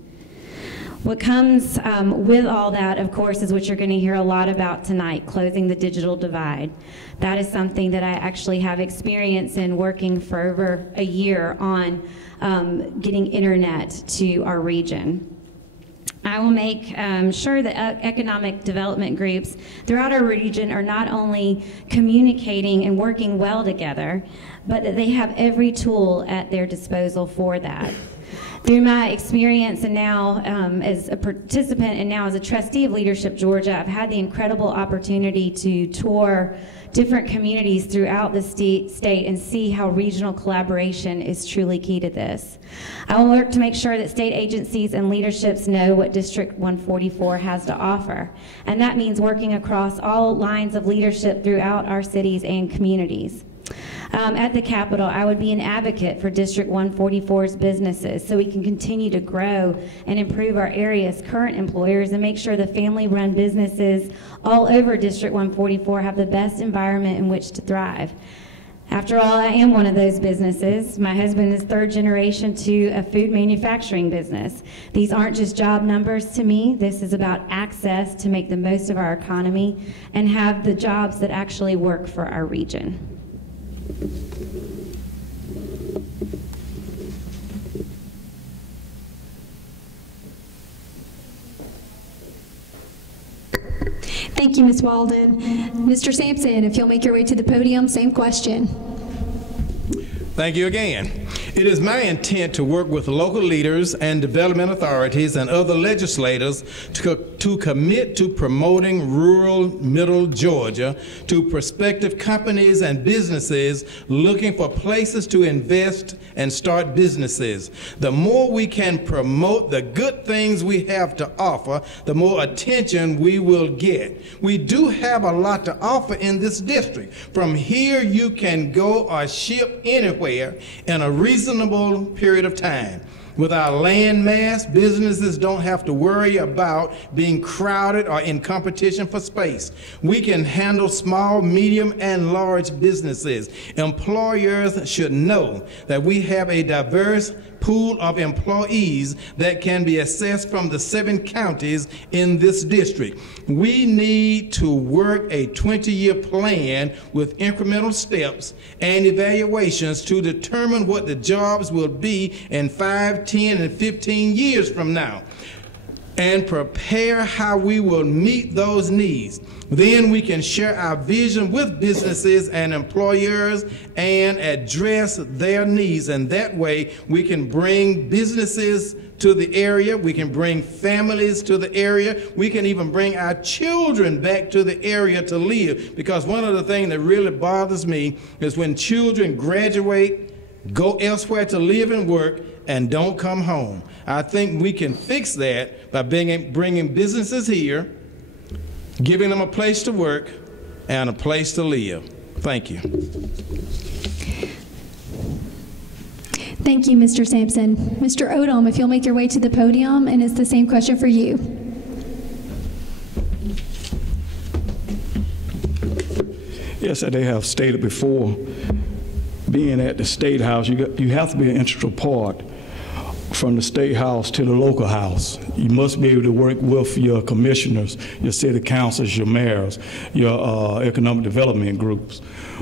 What comes with all that, of course, is what you're going to hear a lot about tonight, closing the digital divide. That is something that I actually have experience in working for over a year on getting internet to our region. I will make sure that economic development groups throughout our region are not only communicating and working well together, but that they have every tool at their disposal for that. Through my experience and now as a participant and now as a trustee of Leadership Georgia, I've had the incredible opportunity to tour different communities throughout the state and see how regional collaboration is truly key to this. I will work to make sure that state agencies and leaderships know what District 144 has to offer, and that means working across all lines of leadership throughout our cities and communities. At the Capitol, I would be an advocate for District 144's businesses so we can continue to grow and improve our area's current employers and make sure the family-run businesses all over District 144 have the best environment in which to thrive. After all, I am one of those businesses. My husband is third generation to a food manufacturing business. These aren't just job numbers to me. This is about access to make the most of our economy and have the jobs that actually work for our region. Thank you, Ms. Walden. Mr. Sampson, if you'll make your way to the podium, same question. Thank you again. It is my intent to work with local leaders and development authorities and other legislators to commit to promoting rural middle Georgia to prospective companies and businesses looking for places to invest and start businesses. The more we can promote the good things we have to offer, the more attention we will get. We do have a lot to offer in this district. From here, you can go or ship anywhere in a reasonable period of time. With our land mass, businesses don't have to worry about being crowded or in competition for space. We can handle small, medium, and large businesses. Employers should know that we have a diverse pool of employees that can be assessed from the 7 counties in this district. We need to work a 20-year plan with incremental steps and evaluations to determine what the jobs will be in 5, 10, and 15 years from now, and prepare how we will meet those needs. Then we can share our vision with businesses and employers and address their needs. And that way we can bring businesses to the area, we can bring families to the area, we can even bring our children back to the area to live. Because one of the things that really bothers me is when children graduate, go elsewhere to live and work, and don't come home. I think we can fix that by bringing businesses here, giving them a place to work and a place to live. Thank you. Thank you, Mr. Sampson. Mr. Odom, if you'll make your way to the podium, and it's the same question for you. Yes, as they have stated before, being at the State House, you have to be an integral part from the State House to the local house. You must be able to work with your commissioners, your city councils, your mayors, your economic development groups.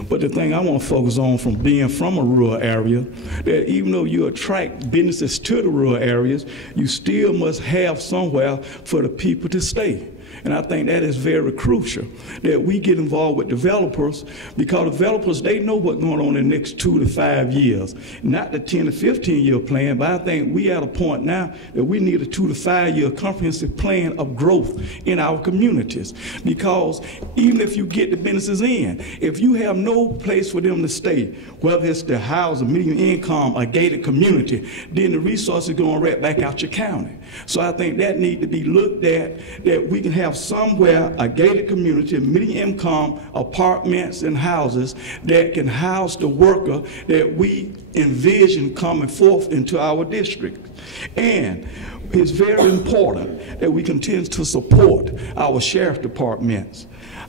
But the thing I want to focus on from being from a rural area, that even though you attract businesses to the rural areas, you still must have somewhere for the people to stay. And I think that is very crucial, that we get involved with developers, because developers, they know what's going on in the next 2 to 5 years. Not the 10 to 15-year plan, but I think we at a point now that we need a 2 to 5 year comprehensive plan of growth in our communities. Because even if you get the businesses in, if you have no place for them to stay, whether it's the house, a medium income, a gated community, then the resources are going right back out your county. So I think that needs to be looked at, that we can have somewhere a gated community, medium income apartments and houses that can house the worker that we envision coming forth into our district. And it's very important that we continue to support our sheriff departments,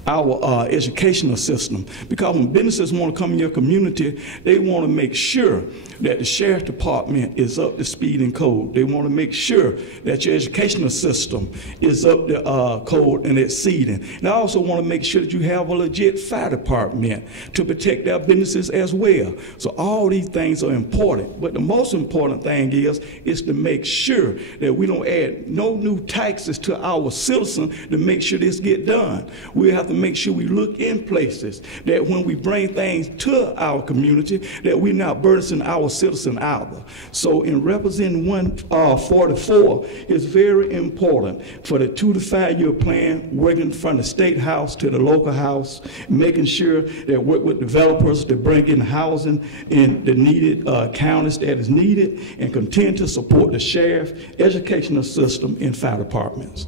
our educational system, because when businesses want to come in your community, they want to make sure that the sheriff department is up to speed and code. They want to make sure that your educational system is up to code and exceeding. And I also want to make sure that you have a legit fire department to protect their businesses as well. So all these things are important, but the most important thing is to make sure that that we don't add no new taxes to our citizens to make sure this get done. We have to make sure we look in places that when we bring things to our community, that we're not burdensome our citizens either. So in representing 144, it's very important for the 2 to 5 year plan, working from the state house to the local house, making sure that work with developers to bring in housing in the needed counties that is needed, and continue to support the sheriff, educational system, and fire departments.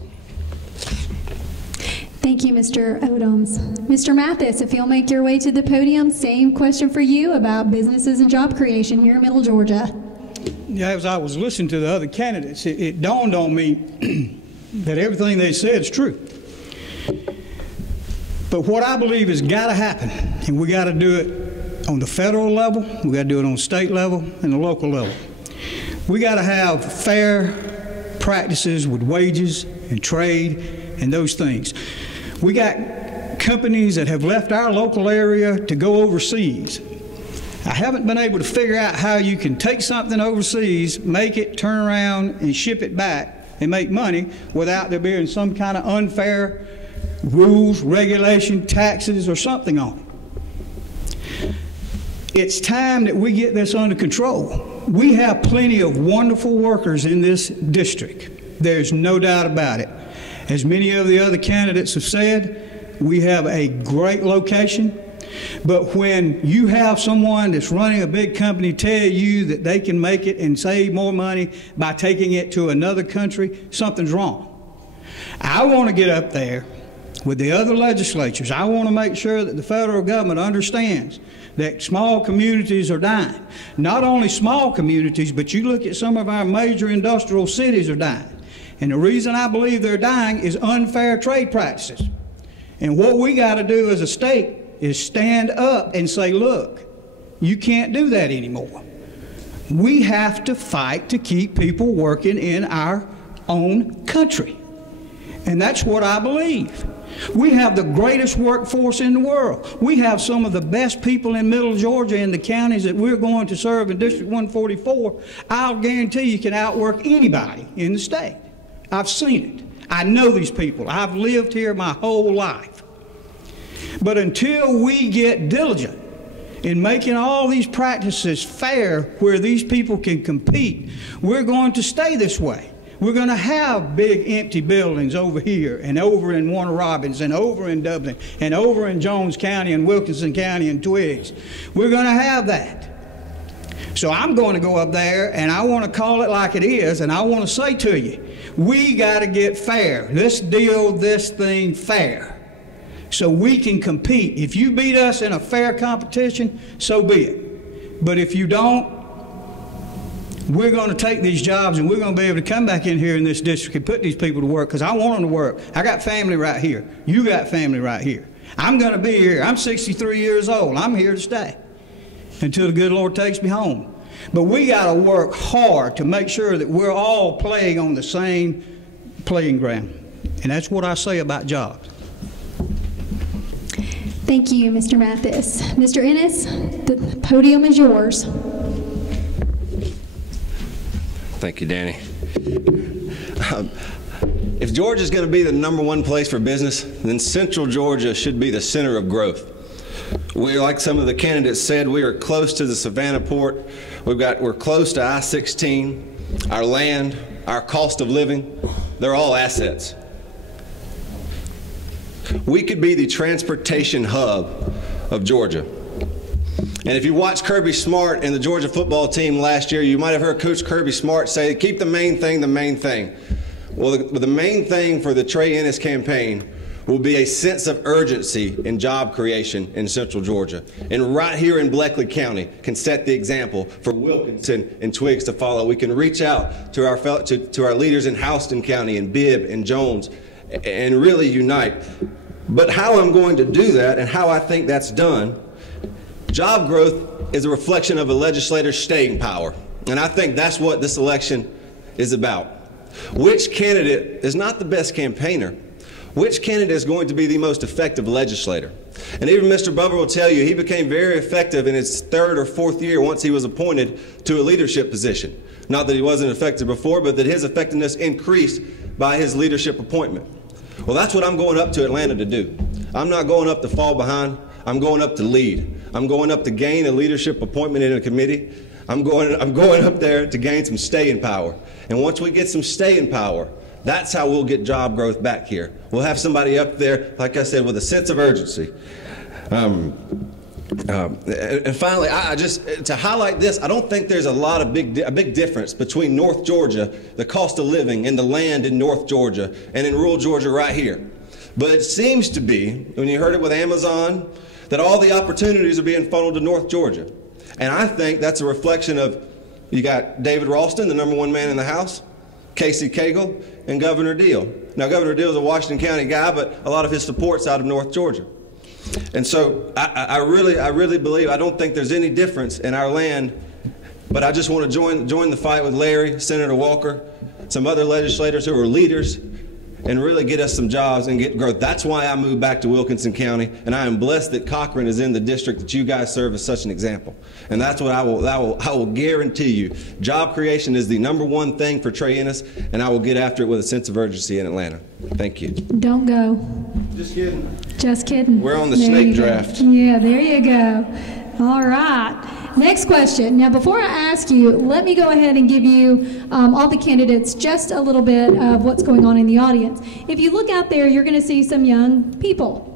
Thank you, Mr. Odoms. Mr. Mathis, if you'll make your way to the podium, same question for you about businesses and job creation here in Middle Georgia. Yeah, as I was listening to the other candidates, it dawned on me that everything they said is true. But what I believe has got to happen, and we got to do it on the federal level, we got to do it on the state level and the local level. We got to have fair practices with wages and trade and those things. We got companies that have left our local area to go overseas. I haven't been able to figure out how you can take something overseas, make it, turn around, and ship it back and make money without there being some kind of unfair rules, regulation, taxes, or something on it. It's time that we get this under control. We have plenty of wonderful workers in this district. There's no doubt about it. As many of the other candidates have said, we have a great location. But when you have someone that's running a big company tell you that they can make it and save more money by taking it to another country, something's wrong. I want to get up there with the other legislatures. I want to make sure that the federal government understands that small communities are dying. Not only small communities, but you look at some of our major industrial cities are dying. And the reason I believe they're dying is unfair trade practices. And what we got to do as a state is stand up and say, look, you can't do that anymore. We have to fight to keep people working in our own country. And that's what I believe. We have the greatest workforce in the world. We have some of the best people in Middle Georgia in the counties that we're going to serve in District 144. I'll guarantee you can outwork anybody in the state. I've seen it. I know these people. I've lived here my whole life. But until we get diligent in making all these practices fair where these people can compete, we're going to stay this way. We're going to have big empty buildings over here and over in Warner Robins and over in Dublin and over in Jones County and Wilkinson County and Twiggs. We're going to have that. So I'm going to go up there and I want to call it like it is, and I want to say to you, we got to get fair. Let's deal this thing fair so we can compete. If you beat us in a fair competition, so be it. But if you don't, we're going to take these jobs and we're going to be able to come back in here in this district and put these people to work, because I want them to work. I got family right here. You got family right here. I'm going to be here. I'm 63 years old. I'm here to stay until the good Lord takes me home. But we got to work hard to make sure that we're all playing on the same playing ground. And that's what I say about jobs. Thank you, Mr. Mathis. Mr. Ennis, the podium is yours. Thank you, Danny. If Georgia is going to be the #1 place for business, then Central Georgia should be the center of growth. Like some of the candidates said, we are close to the Savannah port. We're close to I-16. Our land, our cost of living, they're all assets. We could be the transportation hub of Georgia. And if you watched Kirby Smart and the Georgia football team last year, you might have heard Coach Kirby Smart say, keep the main thing the main thing. Well, the main thing for the Trey Ennis campaign will be a sense of urgency in job creation in Central Georgia. And right here in Bleckley County can set the example for Wilkinson and Twiggs to follow. We can reach out to our leaders in Houston County and Bibb and Jones and really unite. But how I'm going to do that and how I think that's done, job growth is a reflection of a legislator's staying power. And I think that's what this election is about. Which candidate is not the best campaigner? Which candidate is going to be the most effective legislator? And even Mr. Bubber will tell you he became very effective in his 3rd or 4th year once he was appointed to a leadership position. Not that he wasn't effective before, but that his effectiveness increased by his leadership appointment. Well, that's what I'm going up to Atlanta to do. I'm not going up to fall behind. I'm going up to lead. I'm going up to gain a leadership appointment in a committee. I'm going up there to gain some staying power. And once we get some staying power, that's how we'll get job growth back here. We'll have somebody up there, like I said, with a sense of urgency. And finally, to highlight this, I don't think there's a big difference between North Georgia, the cost of living, and the land in North Georgia and in rural Georgia right here. But it seems to be, when you heard it with Amazon, that all the opportunities are being funneled to North Georgia. And I think that's a reflection of, you got David Ralston, the #1 man in the House, Casey Cagle, and Governor Deal. Now, Governor Deal is a Washington County guy, but a lot of his support's out of North Georgia. And so I really believe, I don't think there's any difference in our land, but I just want to join the fight with Larry, Senator Walker, some other legislators who are leaders, and really get us some jobs and get growth. That's why I moved back to Wilkinson County, and I am blessed that Cochran is in the district that you guys serve as such an example. And that's what I will guarantee you. Job creation is the #1 thing for Trey Ennis, and I will get after it with a sense of urgency in Atlanta. Thank you. Don't go. Just kidding. Just kidding. We're on the snake draft. Yeah, there you go. All right. Next question. Now, before I ask you, let me go ahead and give you all the candidates just a little bit of what's going on in the audience. If you look out there, you're going to see some young people.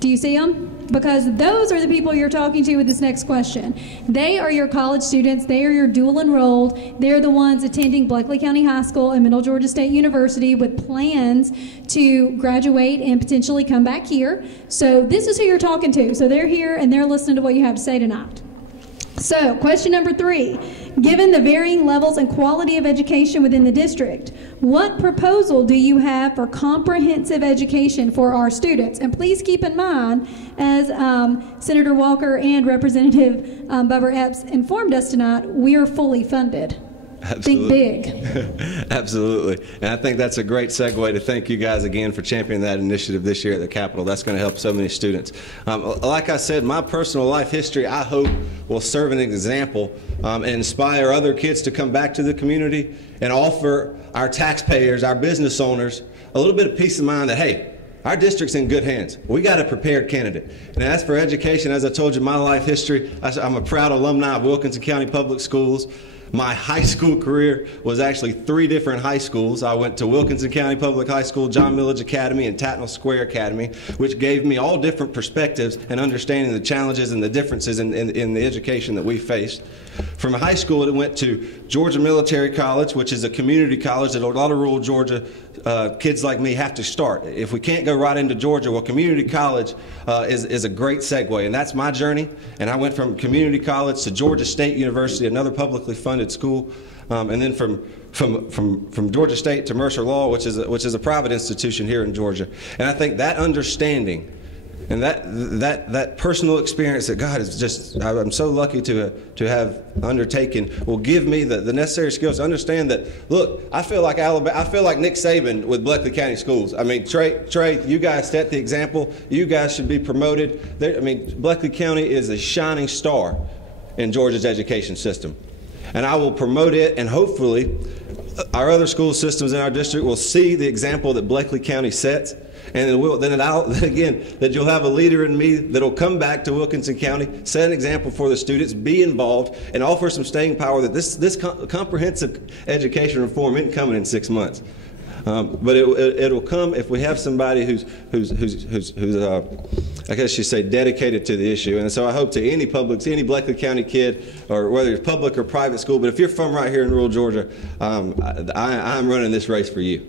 Do you see them? Because those are the people you're talking to with this next question. They are your college students. They are your dual enrolled. They're the ones attending Bleckley County High School and Middle Georgia State University with plans to graduate and potentially come back here. So this is who you're talking to. So they're here and they're listening to what you have to say tonight. So, question number 3. Given the varying levels and quality of education within the district, what proposal do you have for comprehensive education for our students? And please keep in mind, as Senator Walker and Representative Bubber Epps informed us tonight, we are fully funded. Absolutely. Think big. Absolutely. And I think that's a great segue to thank you guys again for championing that initiative this year at the Capitol. That's going to help so many students. Like I said, my personal life history, I hope, will serve an example and inspire other kids to come back to the community and offer our taxpayers, our business owners, a little bit of peace of mind that, hey, our district's in good hands. We got a prepared candidate. And as for education, as I told you, my life history, I'm a proud alumni of Wilkinson County Public Schools. My high school career was actually 3 different high schools. I went to Wilkinson County Public High School, John Millage Academy, and Tatnall Square Academy, which gave me all different perspectives and understanding the challenges and the differences in the education that we faced. From high school, it went to Georgia Military College, which is a community college that a lot of rural Georgia kids like me have to start. If we can't go right into Georgia, well, community college is a great segue, and that's my journey. And I went from community college to Georgia State University, another publicly funded school, and then from Georgia State to Mercer Law, which is a private institution here in Georgia. And I think that understanding and that personal experience that God is just, I'm so lucky to have undertaken, will give me the necessary skills to understand that, look, I feel like Nick Saban with Bleckley County Schools. I mean, Trey, you guys set the example. You guys should be promoted. I mean, Bleckley County is a shining star in Georgia's education system. And I will promote it, and hopefully our other school systems in our district will see the example that Bleckley County sets. And that you'll have a leader in me that'll come back to Wilkinson County, set an example for the students, be involved, and offer some staying power that this comprehensive education reform isn't coming in 6 months. But it'll come if we have somebody who's I guess you say dedicated to the issue. And so I hope to any Bleckley County kid, or whether it's public or private school, but if you're from right here in rural Georgia, I'm running this race for you.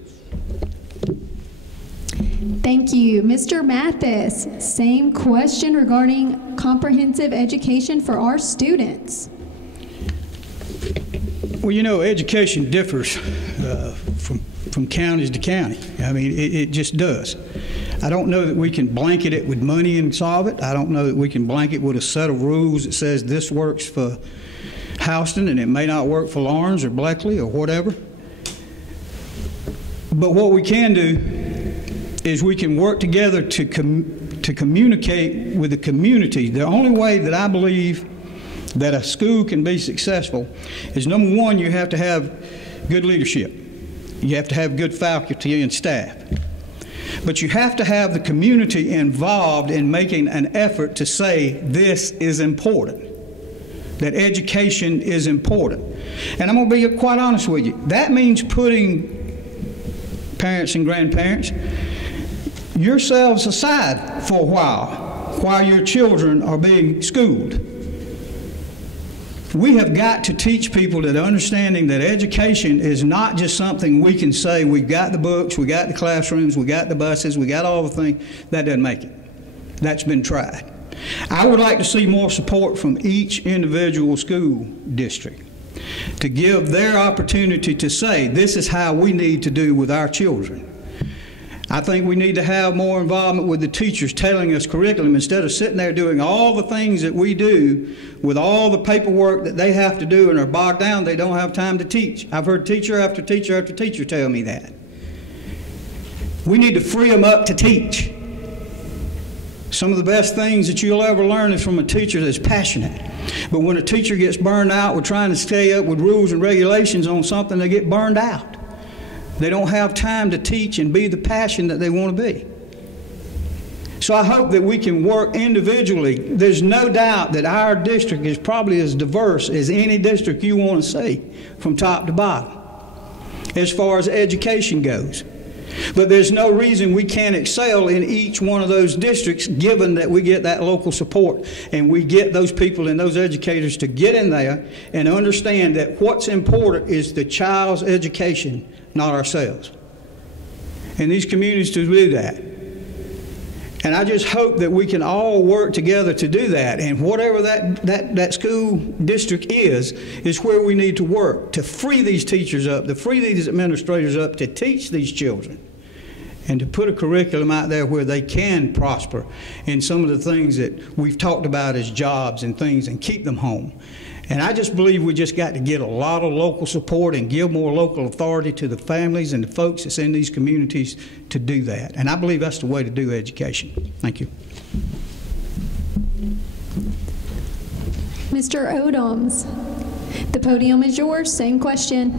Thank you. Mr. Mathis, same question regarding comprehensive education for our students. Well, you know, education differs from counties to county. I mean, it just does. I don't know that we can blanket it with money and solve it. I don't know that we can blanket with a set of rules that says this works for Houston and it may not work for Lawrence or Bleckley or whatever. But what we can do is we can work together to communicate with the community. The only way that I believe that a school can be successful is, number one, you have to have good leadership. You have to have good faculty and staff. But you have to have the community involved in making an effort to say this is important, that education is important. And I'm going to be quite honest with you. That means putting parents and grandparents, yourselves aside for a while your children are being schooled. We have got to teach people that understanding that education is not just something we can say, we've got the books, we got the classrooms, we got the buses, we got all the things. That doesn't make it. That's been tried. I would like to see more support from each individual school district to give their opportunity to say, this is how we need to do with our children. I think we need to have more involvement with the teachers telling us curriculum instead of sitting there doing all the things that we do with all the paperwork that they have to do and are bogged down. They don't have time to teach. I've heard teacher after teacher after teacher tell me that. We need to free them up to teach. Some of the best things that you'll ever learn is from a teacher that's passionate. But when a teacher gets burned out with trying to stay up with rules and regulations on something, they get burned out. They don't have time to teach and be the passion that they want to be. So I hope that we can work individually. There's no doubt that our district is probably as diverse as any district you want to see from top to bottom as far as education goes. But there's no reason we can't excel in each one of those districts given that we get that local support and we get those people and those educators to get in there and understand that what's important is the child's education, not ourselves. And these communities to do that. And I just hope that we can all work together to do that. And whatever that school district is where we need to work to free these teachers up, to free these administrators up, to teach these children, and to put a curriculum out there where they can prosper in some of the things that we've talked about as jobs and things and keep them home. And I just believe we just got to get a lot of local support and give more local authority to the families and the folks that's in these communities to do that. And I believe that's the way to do education. Thank you. Mr. Odoms, the podium is yours. Same question.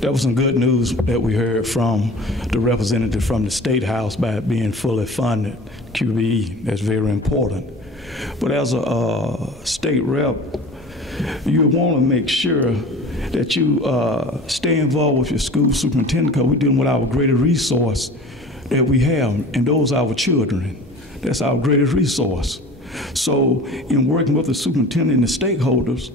That was some good news that we heard from the representative from the State House about it being fully funded, QBE. That's very important. But as a state rep, you want to make sure that you stay involved with your school superintendent, because we're dealing with our greatest resource that we have, and those are our children. That's our greatest resource. So in working with the superintendent and the stakeholders,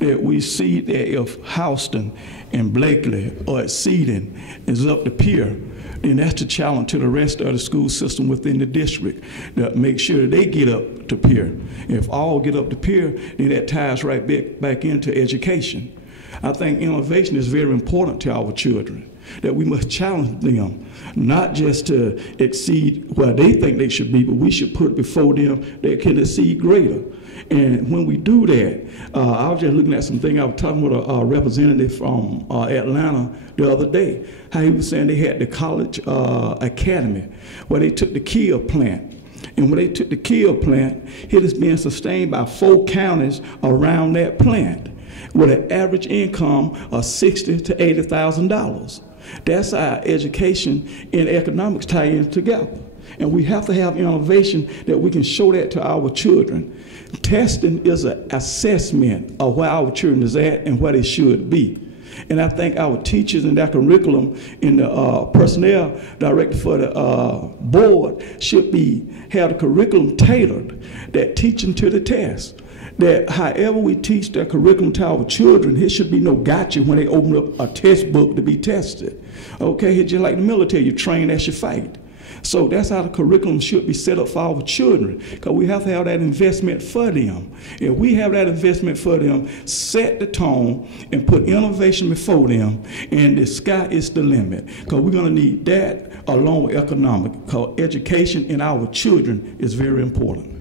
that we see that if Houston and Blakely are exceeding is up to peer, then that's the challenge to the rest of the school system within the district, to make sure that they get up to peer. If all get up to peer, then that ties right back into education. I think innovation is very important to our children, that we must challenge them, not just to exceed where they think they should be, but we should put before them that can exceed greater. And when we do that, I was just looking at something. I was talking with a representative from Atlanta the other day, how he was saying they had the college academy where they took the Kia plant. And when they took the Kia plant, it is being sustained by 4 counties around that plant with an average income of $60,000 to $80,000. That's how education and economics tie in together. And we have to have innovation that we can show that to our children. Testing is an assessment of where our children is at and where they should be. And I think our teachers and their curriculum and the personnel director for the board should have the curriculum tailored, that teaching to the test. That however we teach their curriculum to our children, it should be no gotcha when they open up a test book to be tested. Okay, it's just like the military, you train as you fight. So that's how the curriculum should be set up for our children, because we have to have that investment for them. If we have that investment for them, set the tone and put innovation before them, and the sky is the limit, because we're going to need that along with economic, because education in our children is very important.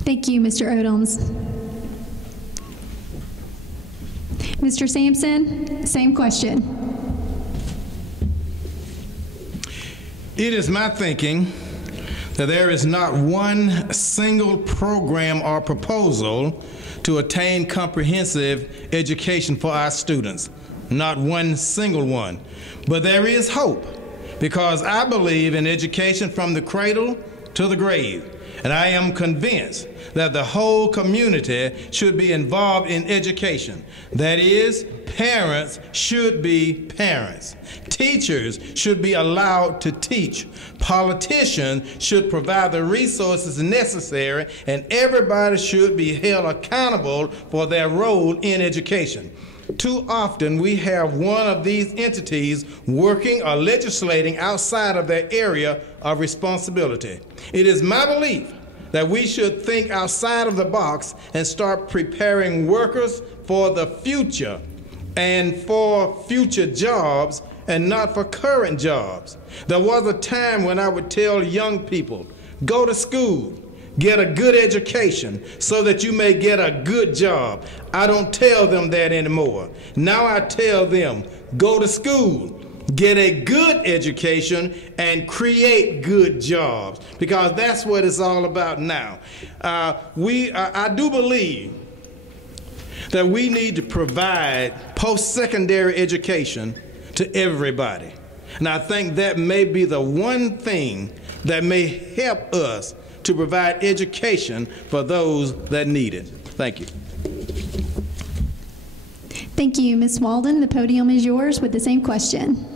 Thank you, Mr. Odoms. Mr. Sampson, same question. It is my thinking that there is not one single program or proposal to attain comprehensive education for our students. Not one single one. But there is hope, because I believe in education from the cradle to the grave. And I am convinced that the whole community should be involved in education. That is, parents should be parents. Teachers should be allowed to teach. Politicians should provide the resources necessary, and everybody should be held accountable for their role in education. Too often we have one of these entities working or legislating outside of their area of responsibility. It is my belief that we should think outside of the box and start preparing workers for the future and for future jobs and not for current jobs. There was a time when I would tell young people, go to school, get a good education so that you may get a good job. I don't tell them that anymore. Now I tell them, go to school, get a good education, and create good jobs, because that's what it's all about now. I do believe that we need to provide post-secondary education to everybody. And I think that may be the one thing that may help us to provide education for those that need it. Thank you. Thank you, Ms. Walden. The podium is yours with the same question.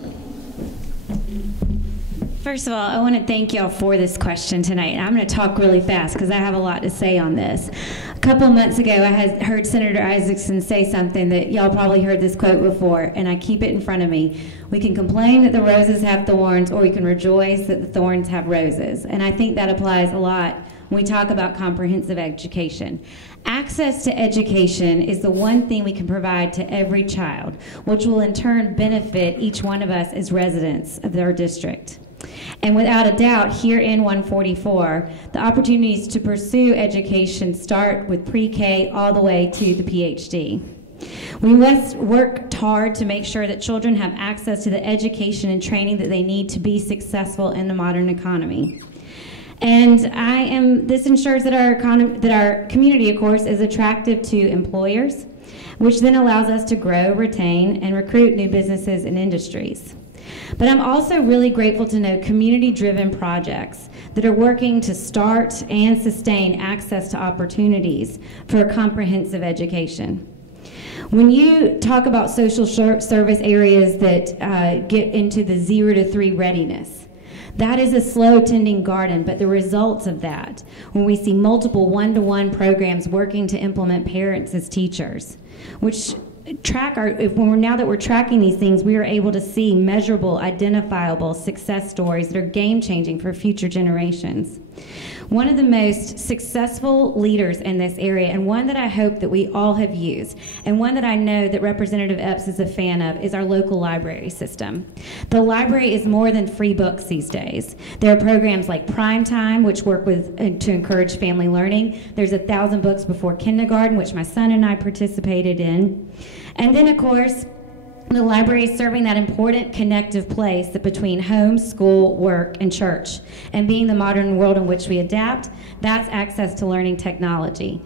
First of all, I want to thank y'all for this question tonight. I'm going to talk really fast because I have a lot to say on this. A couple of months ago, I had heard Senator Isaacson say something that y'all probably heard this quote before, and I keep it in front of me. We can complain that the roses have thorns, or we can rejoice that the thorns have roses. And I think that applies a lot when we talk about comprehensive education. Access to education is the one thing we can provide to every child, which will in turn benefit each one of us as residents of our district. And without a doubt, here in 144, the opportunities to pursue education start with pre-K all the way to the PhD. We must work hard to make sure that children have access to the education and training that they need to be successful in the modern economy. And this ensures that our community, of course, is attractive to employers, which then allows us to grow, retain, and recruit new businesses and industries. But I'm also really grateful to know community-driven projects that are working to start and sustain access to opportunities for comprehensive education. When you talk about social service areas that get into the 0 to 3 readiness, that is a slow tending garden, but the results of that, when we see multiple one-to-one programs working to implement parents as teachers, which now that we're tracking these things, we are able to see measurable, identifiable success stories that are game-changing for future generations. One of the most successful leaders in this area, and one that I hope that we all have used, and one that I know that Representative Epps is a fan of, is our local library system. The library is more than free books these days. There are programs like Prime Time, which work to encourage family learning. There's 1,000 books before kindergarten, which my son and I participated in. And then, of course, the library is serving that important connective place that between home, school, work, and church. And being the modern world in which we adapt, that's access to learning technology.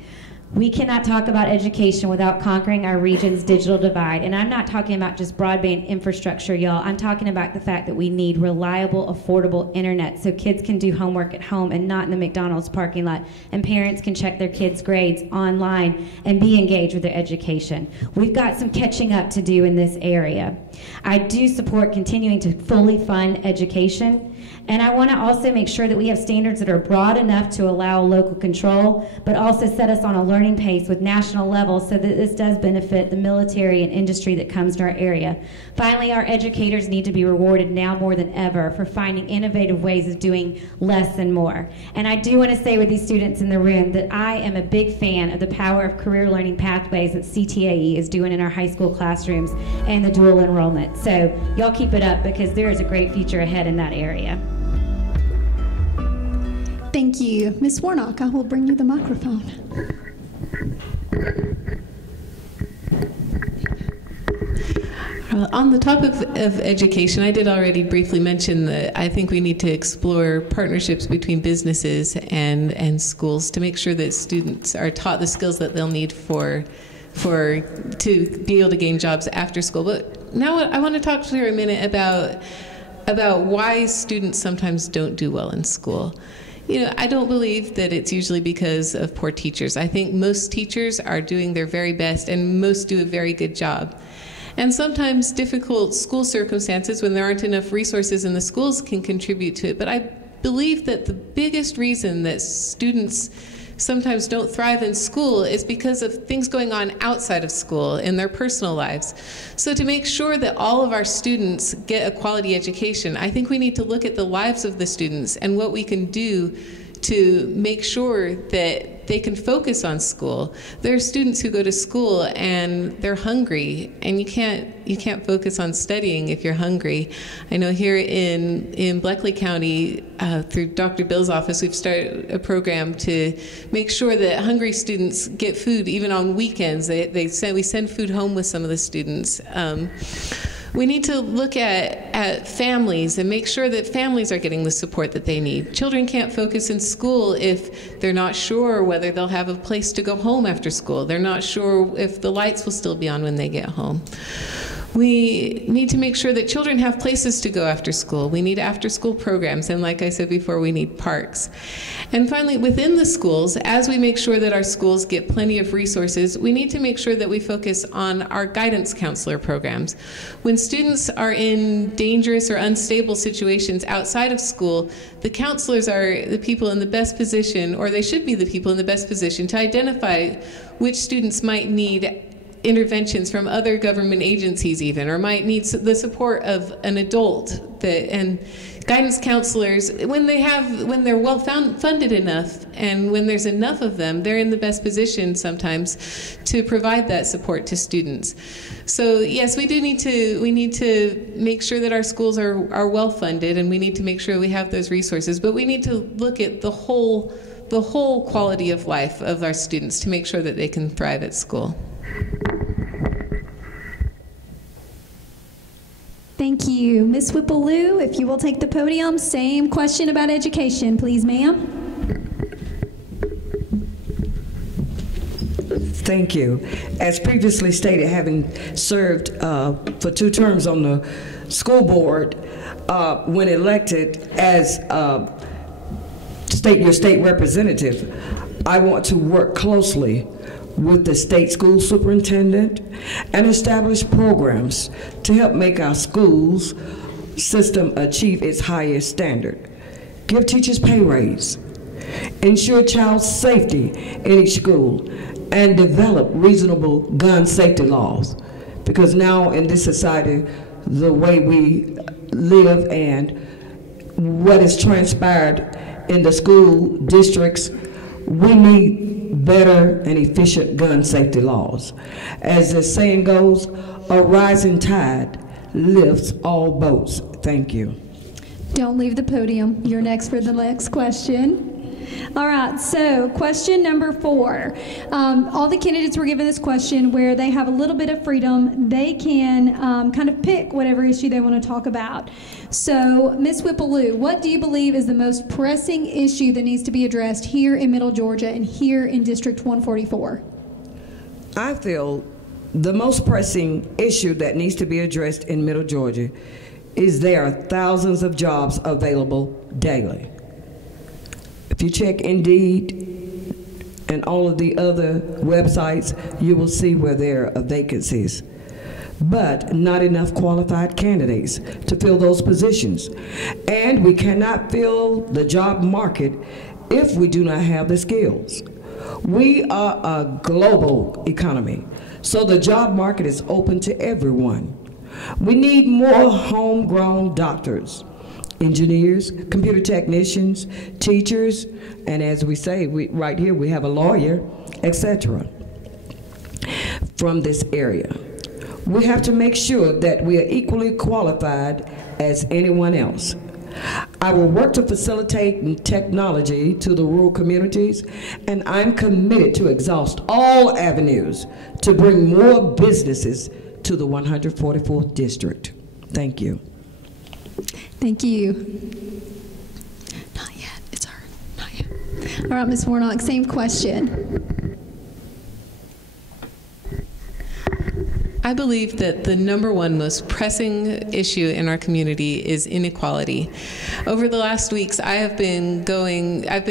We cannot talk about education without conquering our region's digital divide. And I'm not talking about just broadband infrastructure, y'all. I'm talking about the fact that we need reliable, affordable internet so kids can do homework at home and not in the McDonald's parking lot, and parents can check their kids' grades online and be engaged with their education. We've got some catching up to do in this area. I do support continuing to fully fund education. And I want to also make sure that we have standards that are broad enough to allow local control, but also set us on a learning pace with national levels so that this does benefit the military and industry that comes to our area. Finally, our educators need to be rewarded now more than ever for finding innovative ways of doing less and more. And I do want to say with these students in the room that I am a big fan of the power of career learning pathways that CTAE is doing in our high school classrooms and the dual enrollment. So y'all keep it up, because there is a great future ahead in that area. Thank you. Ms. Warnock, I will bring you the microphone. On the topic of education, I did already briefly mention that I think we need to explore partnerships between businesses and schools to make sure that students are taught the skills that they'll need to be able to gain jobs after school. But now I want to talk for a minute about why students sometimes don't do well in school. I don't believe that it's usually because of poor teachers. I think most teachers are doing their very best, and most do a very good job. And sometimes difficult school circumstances, when there aren't enough resources in the schools, can contribute to it. But I believe that the biggest reason that students sometimes don't thrive in school is because of things going on outside of school in their personal lives. So to make sure that all of our students get a quality education, I think we need to look at the lives of the students and what we can do to make sure that they can focus on school. There are students who go to school and they're hungry, and you can't focus on studying if you're hungry. I know here in Bleckley County, through Dr. Bill's office, we've started a program to make sure that hungry students get food even on weekends. We send food home with some of the students. We need to look at families and make sure that families are getting the support that they need. Children can't focus in school if they're not sure whether they'll have a place to go home after school. They're not sure if the lights will still be on when they get home. We need to make sure that children have places to go after school. We need after-school programs, and like I said before, we need parks. And finally, within the schools, as we make sure that our schools get plenty of resources, we need to make sure that we focus on our guidance counselor programs. When students are in dangerous or unstable situations outside of school, the counselors are the people in the best position, or they should be the people in the best position, to identify which students might need interventions from other government agencies even, or might need the support of an adult. And guidance counselors, when they're well funded enough, and when there's enough of them, they're in the best position sometimes to provide that support to students. So yes, we need to make sure that our schools are well funded, and we need to make sure we have those resources, but we need to look at the whole quality of life of our students to make sure that they can thrive at school. Thank you. Ms. Whipple-Lue, if you will take the podium. Same question about education, please, ma'am. Thank you. As previously stated, having served for 2 terms on the school board, when elected as your state representative, I want to work closely with the state school superintendent and establish programs to help make our schools system achieve its highest standard. Give teachers pay raise, ensure child safety in each school, and develop reasonable gun safety laws. Because now in this society, the way we live and what has transpired in the school districts, we need better and efficient gun safety laws. As the saying goes, a rising tide lifts all boats. Thank you. Don't leave the podium. You're next for the next question. All right, so question number 4. All the candidates were given this question where they have a little bit of freedom. They can kind of pick whatever issue they want to talk about. So, Ms. Whipple-Lue, what do you believe is the most pressing issue that needs to be addressed here in Middle Georgia and here in District 144? I feel the most pressing issue that needs to be addressed in Middle Georgia is there are thousands of jobs available daily. If you check Indeed and all of the other websites, you will see where there are vacancies, but not enough qualified candidates to fill those positions. And we cannot fill the job market if we do not have the skills. We are a global economy, so the job market is open to everyone. We need more homegrown doctors, engineers, computer technicians, teachers, and as we say, right here we have a lawyer, etc. from this area. We have to make sure that we are equally qualified as anyone else. I will work to facilitate technology to the rural communities, and I'm committed to exhaust all avenues to bring more businesses to the 144th District. Thank you. Thank you. Not yet. It's her. Not yet. All right, Ms. Warnock, same question. I believe that the number one most pressing issue in our community is inequality. Over the last weeks, I've been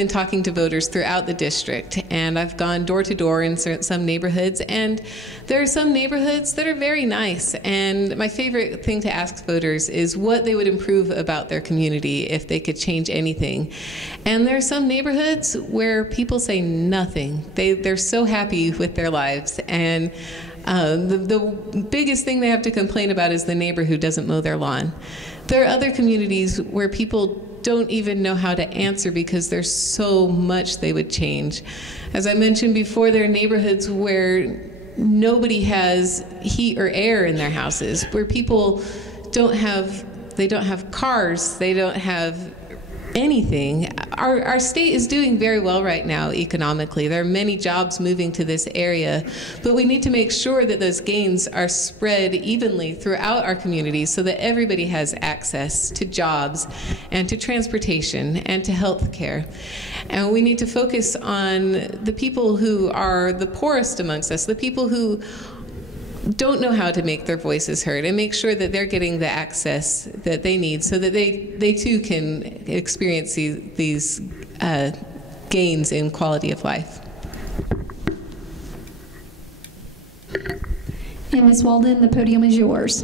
talking to voters throughout the district, and I've gone door to door in some neighborhoods, and there are some neighborhoods that are very nice, and my favorite thing to ask voters is what they would improve about their community if they could change anything. And there are some neighborhoods where people say nothing. They're so happy with their lives, and the biggest thing they have to complain about is the neighbor who doesn't mow their lawn. There are other communities where people don't even know how to answer because there's so much they would change. As I mentioned before, there are neighborhoods where nobody has heat or air in their houses, where people don't have cars, they don't have anything. Our state is doing very well right now economically. There are many jobs moving to this area, but we need to make sure that those gains are spread evenly throughout our communities so that everybody has access to jobs and to transportation and to health care. And we need to focus on the people who are the poorest amongst us, the people who don't know how to make their voices heard, and make sure that they're getting the access that they need so that they too can experience these gains in quality of life. And Ms. Walden, the podium is yours.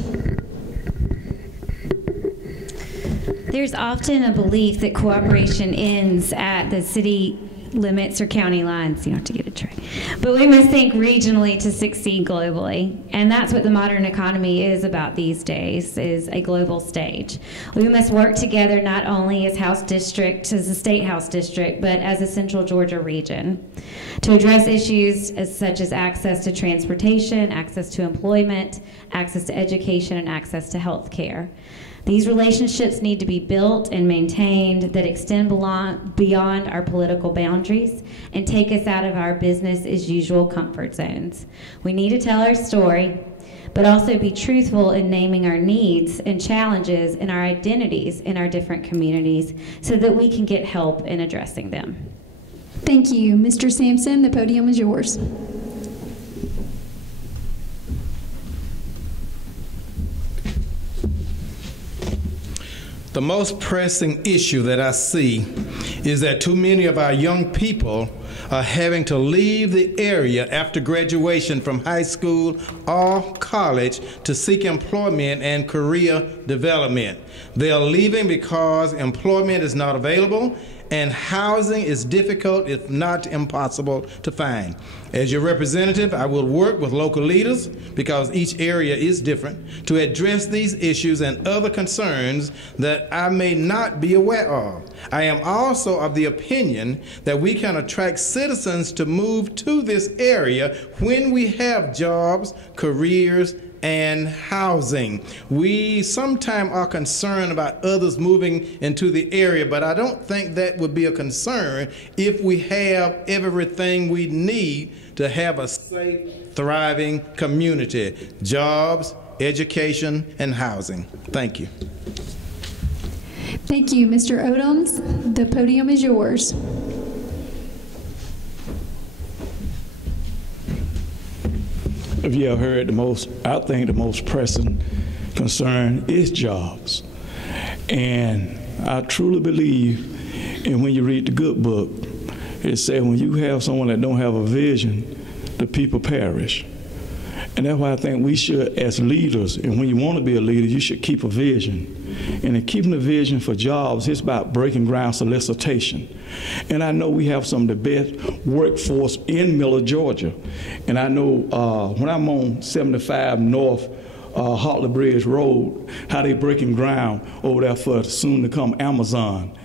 There's often a belief that cooperation ends at the city limits or county lines. You don't have to get it right. But we must think regionally to succeed globally. And that's what the modern economy is about these days, is a global stage. We must work together not only as House District, as a state House District, but as a Central Georgia region to address issues such as access to transportation, access to employment, access to education, and access to health care. These relationships need to be built and maintained that extend beyond our political boundaries and take us out of our business as usual comfort zones. We need to tell our story, but also be truthful in naming our needs and challenges and our identities in our different communities so that we can get help in addressing them. Thank you. Mr. Sampson, the podium is yours. The most pressing issue that I see is that too many of our young people are having to leave the area after graduation from high school or college to seek employment and career development. They are leaving because employment is not available and housing is difficult, if not impossible, to find. As your representative, I will work with local leaders, because each area is different, to address these issues and other concerns that I may not be aware of. I am also of the opinion that we can attract citizens to move to this area when we have jobs, careers, and housing. We sometimes are concerned about others moving into the area, but I don't think that would be a concern if we have everything we need to have a safe, thriving community: jobs, education, and housing. Thank you. Thank you. Mr. Odoms, the podium is yours. If you have heard I think the most pressing concern is jobs. And I truly believe, and when you read the good book, it says when you have someone that don't have a vision, the people perish. And that's why I think we should, as leaders, and when you want to be a leader, you should keep a vision. And in keeping a vision for jobs, it's about breaking ground solicitation. And I know we have some of the best workforce in Miller, Georgia. And I know when I'm on 75 North Hartley Bridge Road, how they breaking ground over there for soon to come Amazon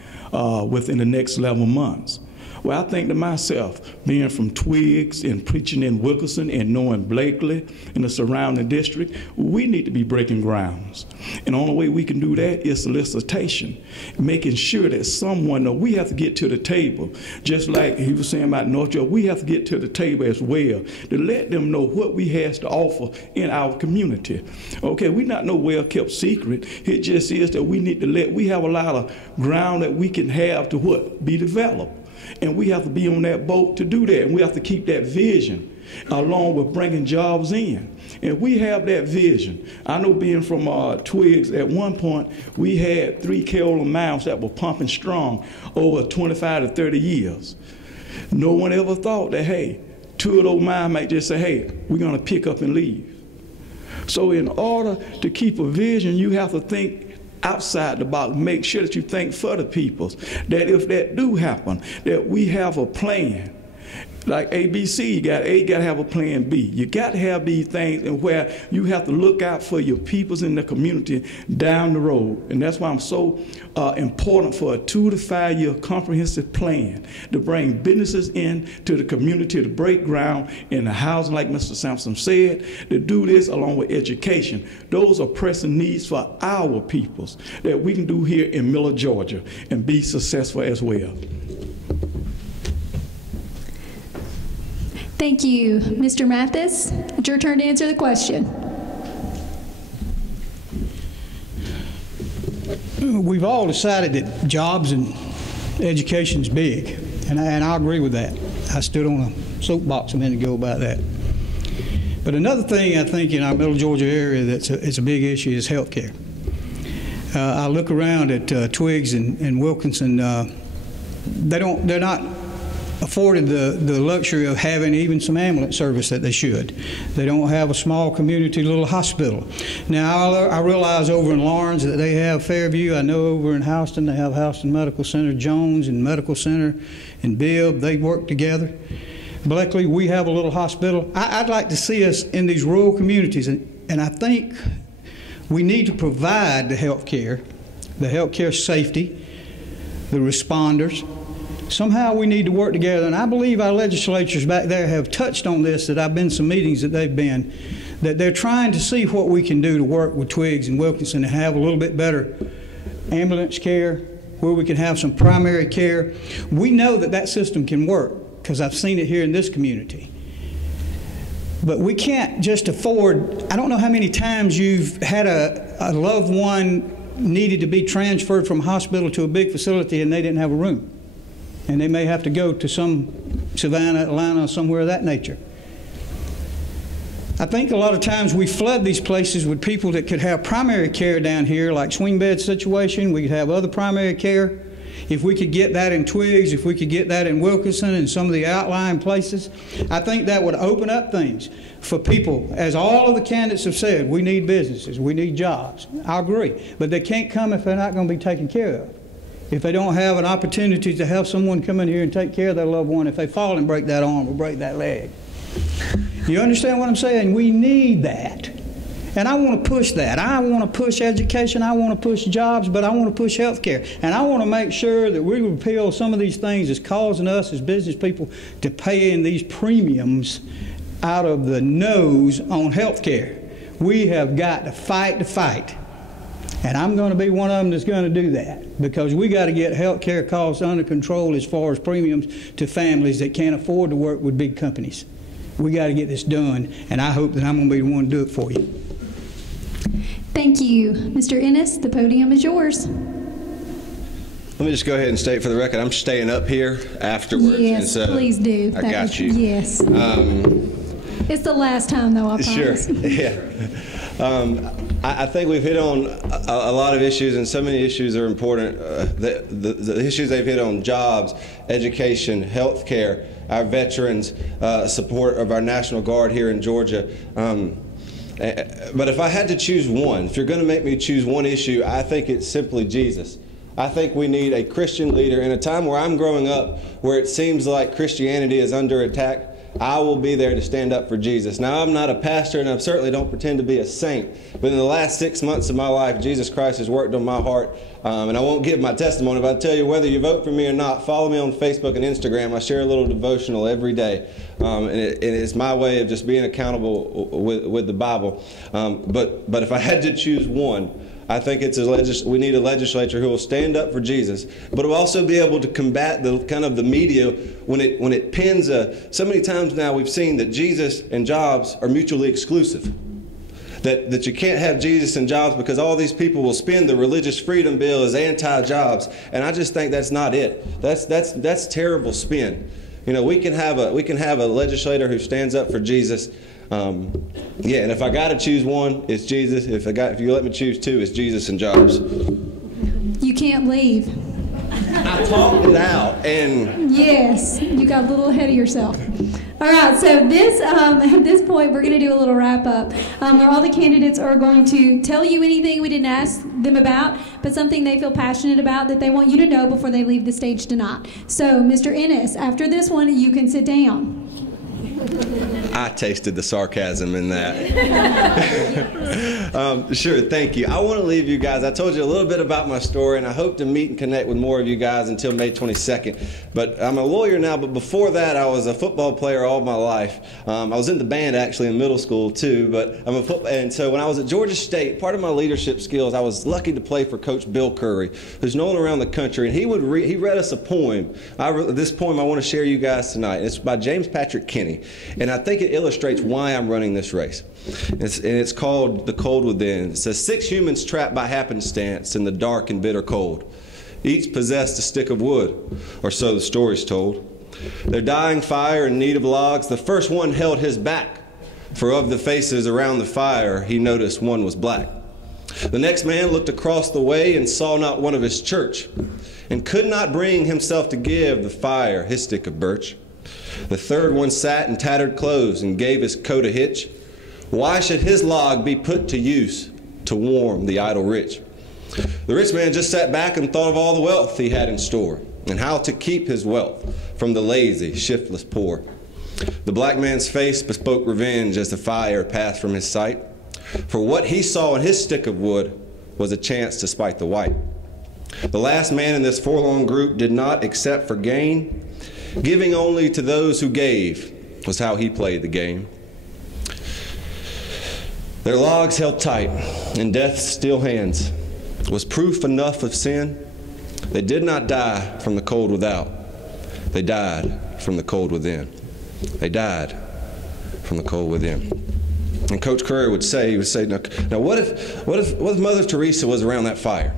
within the next 11 months. Well, I think to myself, being from Twiggs and preaching in Wilkerson and knowing Blakely and the surrounding district, we need to be breaking grounds. And the only way we can do that is solicitation, making sure that someone knows we have to get to the table. Just like he was saying about North Georgia, we have to get to the table as well to let them know what we have to offer in our community. Okay, we're not no well-kept secret. It just is that we need to we have a lot of ground that we can have to what? Be developed. And we have to be on that boat to do that. And we have to keep that vision along with bringing jobs in. And we have that vision. I know being from Twiggs, at one point, we had 3 Keola mouths that were pumping strong over 25 to 30 years. No one ever thought that, hey, 2 of those mouths might just say, hey, we're going to pick up and leave. So in order to keep a vision, you have to think outside the box, make sure that you think for the peoples, that if that do happen, that we have a plan. Like ABC, you got to have a plan B. You got to have these things and where you have to look out for your peoples in the community down the road. And that's why I'm so important for a 2 to 5 year comprehensive plan to bring businesses in to the community to break ground in the housing, like Mr. Sampson said, to do this along with education. Those are pressing needs for our peoples that we can do here in Miller, Georgia, and be successful as well. Thank you. Mr. Mathis, it's your turn to answer the question. We've all decided that jobs and education is big, and I agree with that. I stood on a soapbox a minute ago about that. But another thing I think in our Middle Georgia area it's a big issue is health care. I look around at Twiggs and Wilkinson. They're not afforded the luxury of having even some ambulance service that they should. They don't have a small community little hospital. Now, I realize over in Lawrence that they have Fairview. I know over in Houston they have Houston Medical Center, Jones and Medical Center, and Bibb. They work together. Bleckley, we have a little hospital. I'd like to see us in these rural communities, and I think we need to provide the health care safety, the responders. Somehow we need to work together, and I believe our legislatures back there have touched on this, that I've been to some meetings that they've been, that they're trying to see what we can do to work with Twiggs and Wilkinson and have a little bit better ambulance care, where we can have some primary care. We know that system can work, because I've seen it here in this community. But we can't just afford, I don't know how many times you've had a loved one needed to be transferred from a hospital to a big facility and they didn't have a room. And they may have to go to some Savannah, Atlanta, somewhere of that nature. I think a lot of times we flood these places with people that could have primary care down here, like swing bed situation. We could have other primary care. If we could get that in Twiggs, if we could get that in Wilkinson and some of the outlying places, I think that would open up things for people. As all of the candidates have said, we need businesses, we need jobs. I agree. But they can't come if they're not going to be taken care of. If they don't have an opportunity to have someone come in here and take care of their loved one, if they fall and break that arm or break that leg. You understand what I'm saying? We need that. And I want to push that. I want to push education. I want to push jobs, but I want to push health care. And I want to make sure that we repeal some of these things that's causing us as business people to pay in these premiums out of the nose on health care. We have got to fight the fight. And I'm going to be one of them that's going to do that, because we got to get health care costs under control as far as premiums to families that can't afford to work with big companies. We got to get this done, and I hope that I'm going to be the one to do it for you. Thank you. Mr. Ennis, the podium is yours. Let me just go ahead and state for the record, I'm staying up here afterwards. Yes, so please do. I got you. Yes. It's the last time, though, I promise. Sure, yeah. I think we've hit on a lot of issues, and so many issues are important. The issues they've hit on: jobs, education, health care, our veterans, support of our National Guard here in Georgia. But if I had to choose one, if you're going to make me choose one issue, I think it's simply Jesus. I think we need a Christian leader in a time where I'm growing up, where it seems like Christianity is under attack. I will be there to stand up for Jesus. Now, I'm not a pastor, and I certainly don't pretend to be a saint, but in the last 6 months of my life, Jesus Christ has worked on my heart, and I won't give my testimony, but I'll tell you, whether you vote for me or not, follow me on Facebook and Instagram. I share a little devotional every day, and it's my way of just being accountable with the Bible. But if I had to choose one, I think we need a legislature who will stand up for Jesus, but will also be able to combat the kind of the media when it pins so many times now we've seen that Jesus and jobs are mutually exclusive. That you can't have Jesus and jobs because all these people will spin the religious freedom bill as anti-jobs, and I just think that's not it. That's terrible spin. You know, we can have a legislator who stands up for Jesus. Yeah, and if I got to choose one, it's Jesus. If you let me choose two, it's Jesus and jobs. You can't leave. I talked it out, and yes, you got a little ahead of yourself. All right, so this at this point, we're going to do a little wrap-up where all the candidates are going to tell you anything we didn't ask them about, but something they feel passionate about that they want you to know before they leave the stage tonight. So, Mr. Ennis, after this one, you can sit down. I tasted the sarcasm in that. Sure, thank you. I want to leave you guys. I told you a little bit about my story, and I hope to meet and connect with more of you guys until May 22nd. But I'm a lawyer now, but before that, I was a football player all my life. I was in the band, actually, in middle school, too. But and so when I was at Georgia State, part of my leadership skills, I was lucky to play for Coach Bill Curry, who's known around the country. And he read us a poem. This poem I want to share you guys tonight. It's by James Patrick Kenny. And I think it illustrates why I'm running this race. It's called The Cold Within. It says, 6 humans trapped by happenstance in the dark and bitter cold. Each possessed a stick of wood, or so the story's told. Their dying fire in need of logs, the first one held his back, for of the faces around the fire, he noticed one was black. The next man looked across the way and saw not one of his church, and could not bring himself to give the fire his stick of birch. The third one sat in tattered clothes and gave his coat a hitch. Why should his log be put to use to warm the idle rich? The rich man just sat back and thought of all the wealth he had in store, and how to keep his wealth from the lazy, shiftless poor. The black man's face bespoke revenge as the fire passed from his sight, for what he saw in his stick of wood was a chance to spite the white. The last man in this forlorn group did not accept for gain. Giving only to those who gave was how he played the game. Their logs held tight in death's steel hands was proof enough of sin. They did not die from the cold without. They died from the cold within. They died from the cold within. And Coach Curry would say, now what if Mother Teresa was around that fire?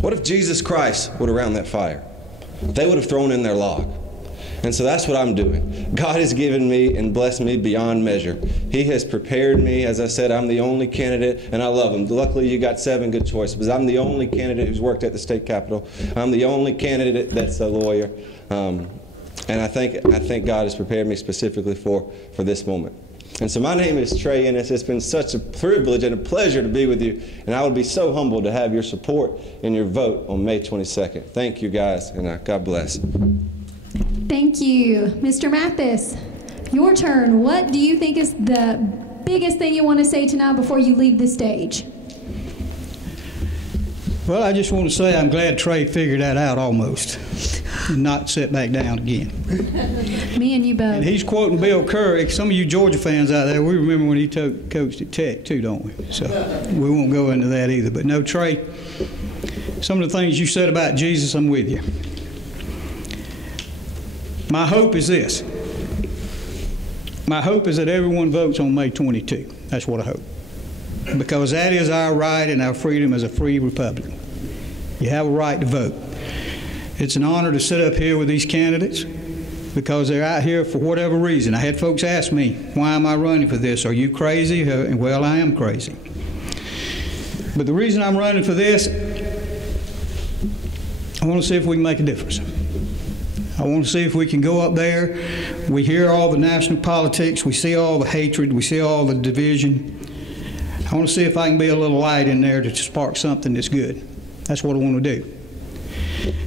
What if Jesus Christ was around that fire? They would have thrown in their log. And so that's what I'm doing. God has given me and blessed me beyond measure. He has prepared me. As I said, I'm the only candidate, and I love him. Luckily, you got 7 good choices, but I'm the only candidate who's worked at the state capitol. I'm the only candidate that's a lawyer. And I think God has prepared me specifically for this moment. And so my name is Trey Ennis. It's been such a privilege and a pleasure to be with you, and I would be so humbled to have your support and your vote on May 22nd. Thank you, guys, and God bless. Thank you. Mr. Mathis, your turn. What do you think is the biggest thing you want to say tonight before you leave the stage? Well, I just want to say I'm glad Trey figured that out almost and not sit back down again. Me and you both. And he's quoting Bill Curry. Some of you Georgia fans out there, we remember when he coached at Tech too, don't we? So we won't go into that either. But no, Trey, some of the things you said about Jesus, I'm with you. My hope is this. My hope is that everyone votes on May 22. That's what I hope. Because that is our right and our freedom as a free republic. You have a right to vote. It's an honor to sit up here with these candidates because they're out here for whatever reason. I had folks ask me, why am I running for this? Are you crazy? Well, I am crazy. But the reason I'm running for this, I want to see if we can make a difference. I want to see if we can go up there. We hear all the national politics. We see all the hatred. We see all the division. I want to see if I can be a little light in there to spark something that's good. That's what I want to do.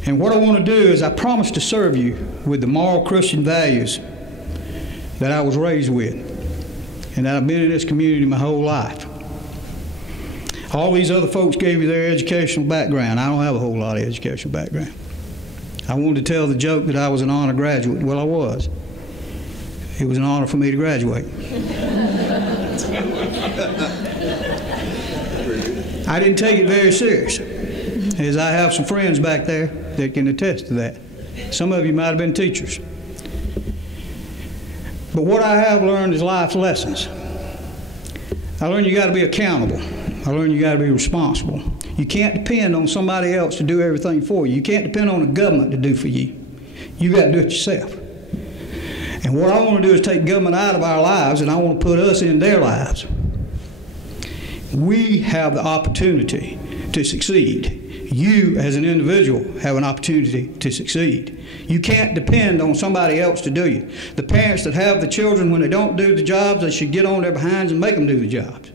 And what I want to do is I promise to serve you with the moral Christian values that I was raised with and that I've been in this community my whole life. All these other folks gave you their educational background. I don't have a whole lot of educational background. I wanted to tell the joke that I was an honor graduate. Well, I was. It was an honor for me to graduate. I didn't take it very serious, as I have some friends back there that can attest to that. Some of you might have been teachers. But what I have learned is life lessons. I learned you got to be accountable. I learned you got to be responsible. You can't depend on somebody else to do everything for you. You can't depend on the government to do for you. You got to do it yourself. And what I want to do is take government out of our lives, and I want to put us in their lives. We have the opportunity to succeed. You, as an individual, have an opportunity to succeed. You can't depend on somebody else to do you. The parents that have the children, when they don't do the jobs, they should get on their behinds and make them do the jobs.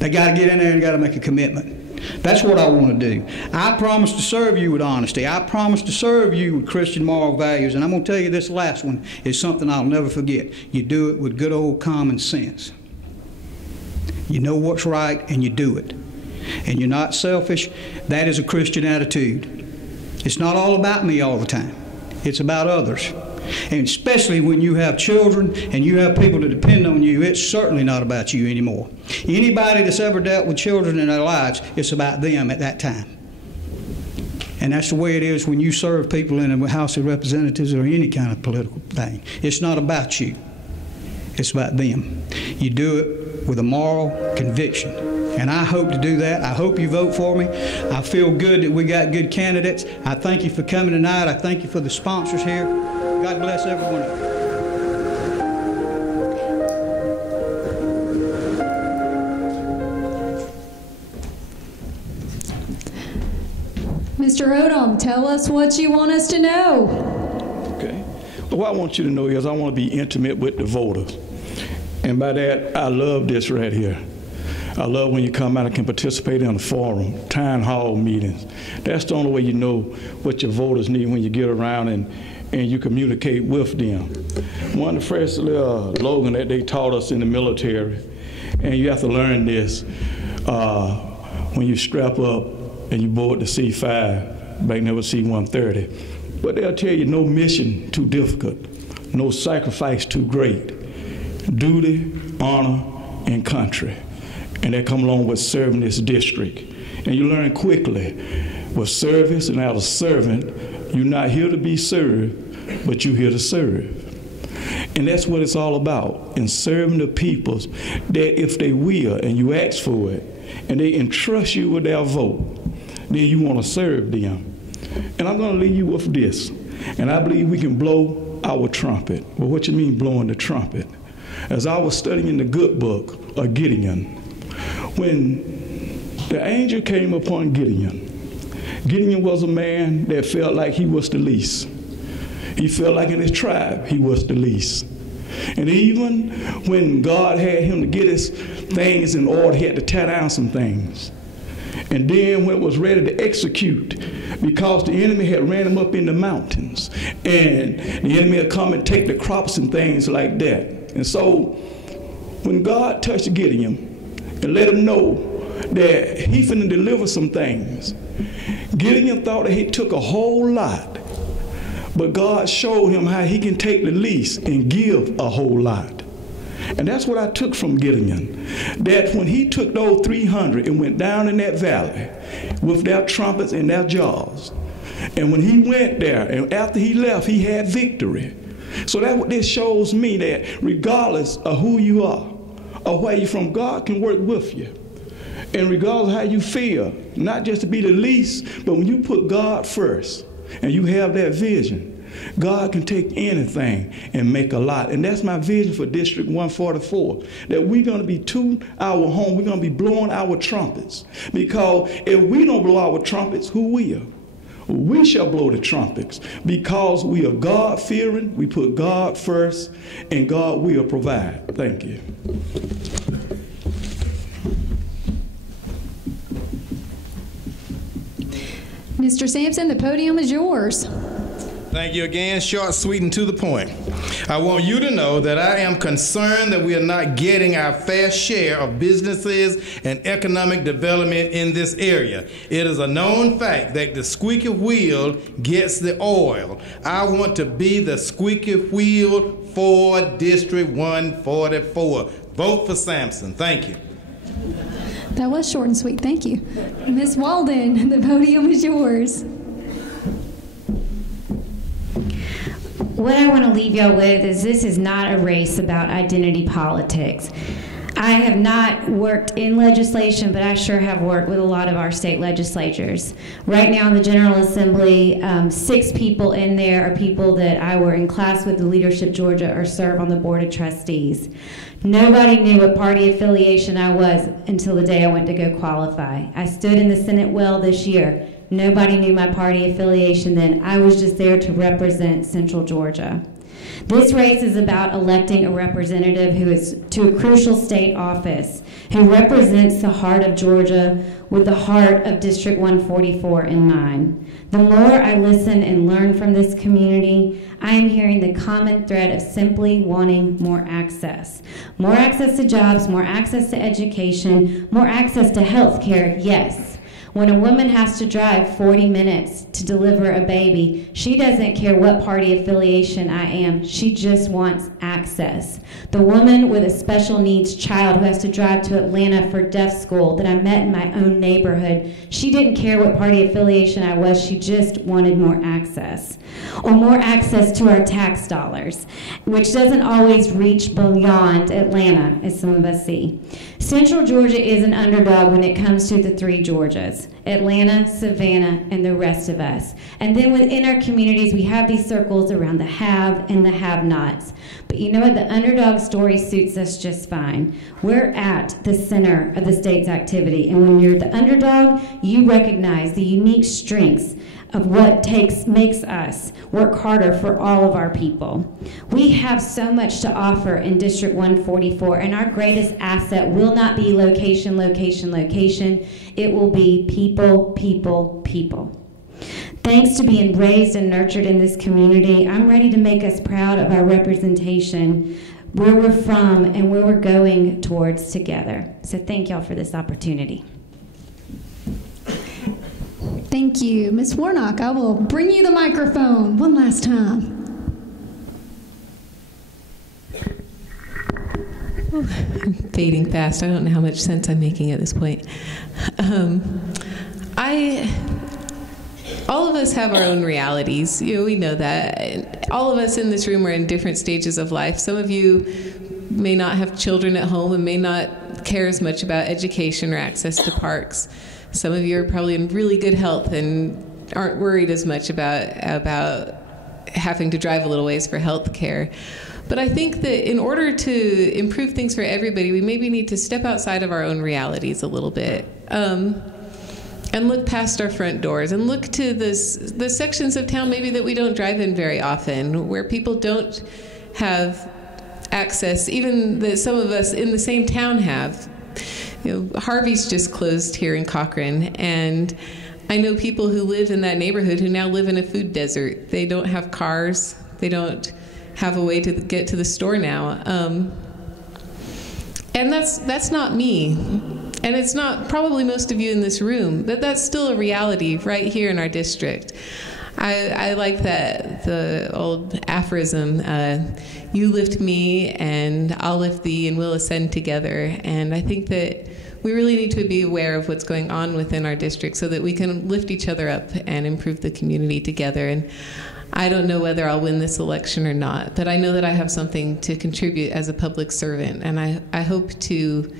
They got to get in there and got to make a commitment. That's what I want to do. I promise to serve you with honesty. I promise to serve you with Christian moral values. And I'm going to tell you this last one is something I'll never forget. You do it with good old common sense. You know what's right and you do it. And you're not selfish. That is a Christian attitude. It's not all about me all the time. It's about others. And especially when you have children and you have people to depend on you, it's certainly not about you anymore. Anybody that's ever dealt with children in their lives, it's about them at that time. And that's the way it is when you serve people in a House of Representatives or any kind of political thing. It's not about you. It's about them. You do it with a moral conviction. And I hope to do that. I hope you vote for me. I feel good that we got good candidates. I thank you for coming tonight. I thank you for the sponsors here. God bless everyone. Mr. Odom, tell us what you want us to know. Okay. Well, what I want you to know is I want to be intimate with the voters. And by that, I love this right here. I love when you come out and can participate in a forum, town hall meetings. That's the only way you know what your voters need when you get around and you communicate with them. One of the first little slogan that they taught us in the military, and you have to learn this when you strap up and you board the C-5, back then it was C-130. But they'll tell you no mission too difficult, no sacrifice too great, duty, honor, and country. And that come along with serving this district. And you learn quickly with service and as a servant, you're not here to be served, but you're here to serve. And that's what it's all about, in serving the peoples that if they will and you ask for it, and they entrust you with their vote, then you want to serve them. And I'm going to leave you with this. And I believe we can blow our trumpet. Well, what you mean blowing the trumpet? As I was studying the good book of Gideon, when the angel came upon Gideon, Gideon was a man that felt like he was the least. He felt like in his tribe he was the least. And even when God had him to get his things in order, he had to tear down some things. And then when it was ready to execute, because the enemy had ran him up in the mountains, and the enemy had come and take the crops and things like that. And so when God touched Gideon and let him know that he finna deliver some things, Gideon thought that he took a whole lot, but God showed him how he can take the least and give a whole lot. And that's what I took from Gideon, that when he took those 300 and went down in that valley with their trumpets and their jaws, and when he went there and after he left, he had victory. So that's what this shows me, that regardless of who you are or where you're from, God can work with you. And regardless of how you feel, not just to be the least, but when you put God first and you have that vision, God can take anything and make a lot. And that's my vision for District 144, that we're going to be to our home, we're going to be blowing our trumpets. Because if we don't blow our trumpets, who will? We shall blow the trumpets, because we are God-fearing, we put God first, and God will provide. Thank you. Mr. Sampson, the podium is yours. Thank you again. Short, sweet, and to the point. I want you to know that I am concerned that we are not getting our fair share of businesses and economic development in this area. It is a known fact that the squeaky wheel gets the oil. I want to be the squeaky wheel for District 144. Vote for Sampson. Thank you. That was short and sweet. Thank you. Ms. Walden, the podium is yours. What I want to leave y'all with is this is not a race about identity politics. I have not worked in legislation, but I sure have worked with a lot of our state legislatures. Right now in the General Assembly, 6 people in there are people that I were in class with the Leadership Georgia or serve on the Board of Trustees. Nobody knew what party affiliation I was until the day I went to go qualify. I stood in the Senate well this year. Nobody knew my party affiliation then. I was just there to represent Central Georgia. This race is about electing a representative who is to a crucial state office, who represents the heart of Georgia with the heart of District 144 in mind. The more I listen and learn from this community, I am hearing the common thread of simply wanting more access. More access to jobs, more access to education, more access to health care, yes. When a woman has to drive 40 minutes to deliver a baby, she doesn't care what party affiliation I am. She just wants access. The woman with a special needs child who has to drive to Atlanta for deaf school that I met in my own neighborhood, she didn't care what party affiliation I was. She just wanted more access. Or more access to our tax dollars, which doesn't always reach beyond Atlanta, as some of us see. Central Georgia is an underdog when it comes to the 3 Georgias: Atlanta, Savannah, and the rest of us. And then within our communities, we have these circles around the have and the have-nots. But you know what? The underdog story suits us just fine. We're at the center of the state's activity. And when you're the underdog, you recognize the unique strengths of what makes us work harder for all of our people. We have so much to offer in District 144, and our greatest asset will not be location, location, location. It will be people, people, people. Thanks to being raised and nurtured in this community, I'm ready to make us proud of our representation, where we're from, and where we're going towards together. So thank y'all for this opportunity. Thank you. Ms. Warnock, I will bring you the microphone one last time. I'm fading fast. I don't know how much sense I'm making at this point. All of us have our own realities. You know, we know that. All of us in this room are in different stages of life. Some of you may not have children at home and may not care as much about education or access to parks. Some of you are probably in really good health and aren't worried as much about having to drive a little ways for health care. But I think that in order to improve things for everybody, we maybe need to step outside of our own realities a little bit and look past our front doors and look to the sections of town maybe that we don't drive in very often, where people don't have access, even that some of us in the same town have. You know, Harvey's just closed here in Cochran, and I know people who live in that neighborhood who now live in a food desert. They don't have cars. They don't have a way to get to the store now. And that's not me. And it's not probably most of you in this room, but that's still a reality right here in our district. I like the old aphorism, you lift me and I'll lift thee and we'll ascend together. And I think that we really need to be aware of what's going on within our district so that we can lift each other up and improve the community together. And I don't know whether I'll win this election or not, but I know that I have something to contribute as a public servant, and I hope to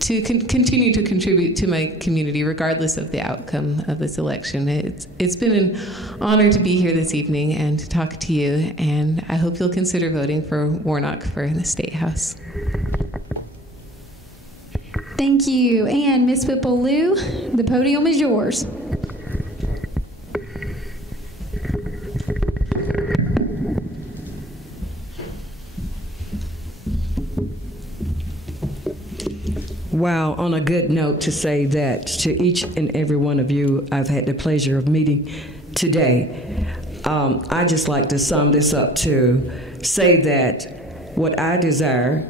continue to contribute to my community regardless of the outcome of this election. It's been an honor to be here this evening and to talk to you, and I hope you'll consider voting for Warnock for the State House. Thank you. And Ms. Whipple-Lue, the podium is yours. Wow, on a good note to say that to each and every one of you I've had the pleasure of meeting today. I just like to sum this up to say that what I desire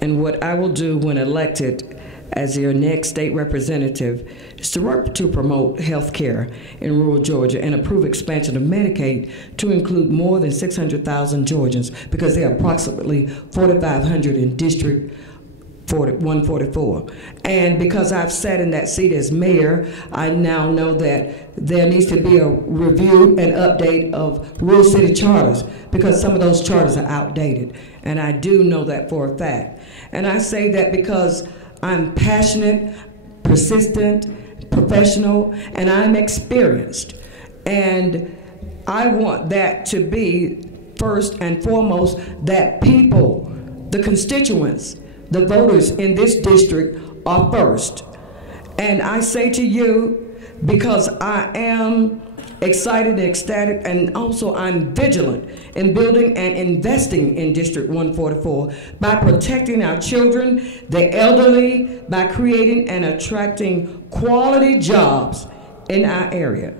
and what I will do when elected as your next state representative is to work to promote health care in rural Georgia and approve expansion of Medicaid to include more than 600,000 Georgians, because there are approximately 4,500 in District 144. And because I've sat in that seat as mayor, I now know that there needs to be a review and update of rural city charters, because some of those charters are outdated. And I do know that for a fact. And I say that because I'm passionate, persistent, professional, and I'm experienced. And I want that to be first and foremost, that people, the constituents, the voters in this district are first. And I say to you, because I am excited and ecstatic, and also I'm vigilant in building and investing in District 144 by protecting our children, the elderly, by creating and attracting quality jobs in our area.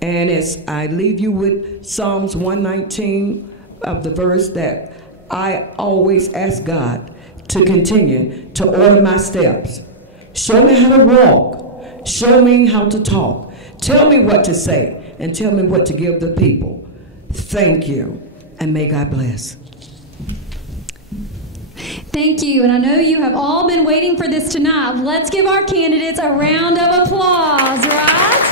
And as I leave you with Psalms 119 of the verse that I always ask God to continue to order my steps. Show me how to walk. Show me how to talk. Tell me what to say. And tell me what to give the people. Thank you, and may God bless. Thank you, and I know you have all been waiting for this tonight. Let's give our candidates a round of applause, right?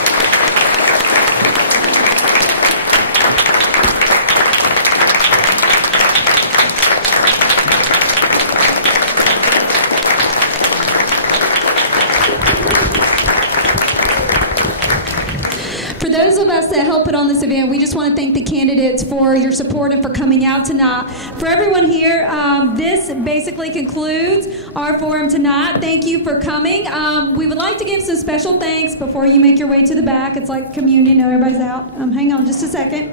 For those of us that help put on this event, we just want to thank the candidates for your support and for coming out tonight. For everyone here, this basically concludes our forum tonight. Thank you for coming. We would like to give some special thanks before you make your way to the back. It's like communion. No, everybody's out. Hang on just a second.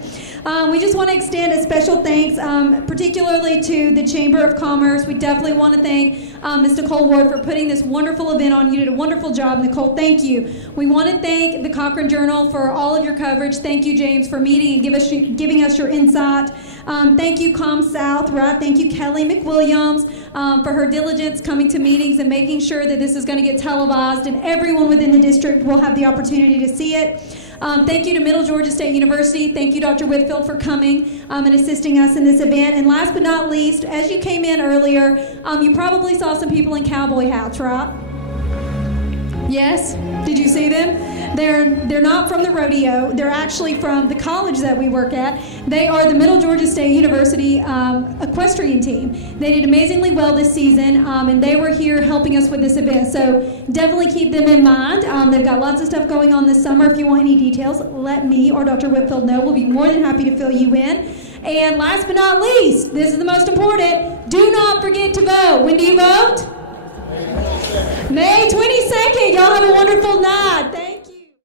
We just want to extend a special thanks, particularly to the Chamber of Commerce. We definitely want to thank Ms. Nicole Ward for putting this wonderful event on. You did a wonderful job, Nicole. Thank you. We want to thank the Cochran Journal for all of your coverage. Thank you, James, for meeting and giving us your insight. Thank you, ComSouth, right? Thank you, Kelly McWilliams, for her diligence coming to meetings and making sure that this is going to get televised and everyone within the district will have the opportunity to see it. Thank you to Middle Georgia State University. Thank you, Dr. Whitfield, for coming and assisting us in this event. And last but not least, as you came in earlier, you probably saw some people in cowboy hats, right? Yes? Did you see them? They're not from the rodeo. They're actually from the college that we work at. They are the Middle Georgia State University equestrian team. They did amazingly well this season, and they were here helping us with this event. So definitely keep them in mind. They've got lots of stuff going on this summer. If you want any details, let me or Dr. Whitfield know. We'll be more than happy to fill you in. And last but not least, this is the most important, do not forget to vote. When do you vote? May 22nd. Y'all have a wonderful night.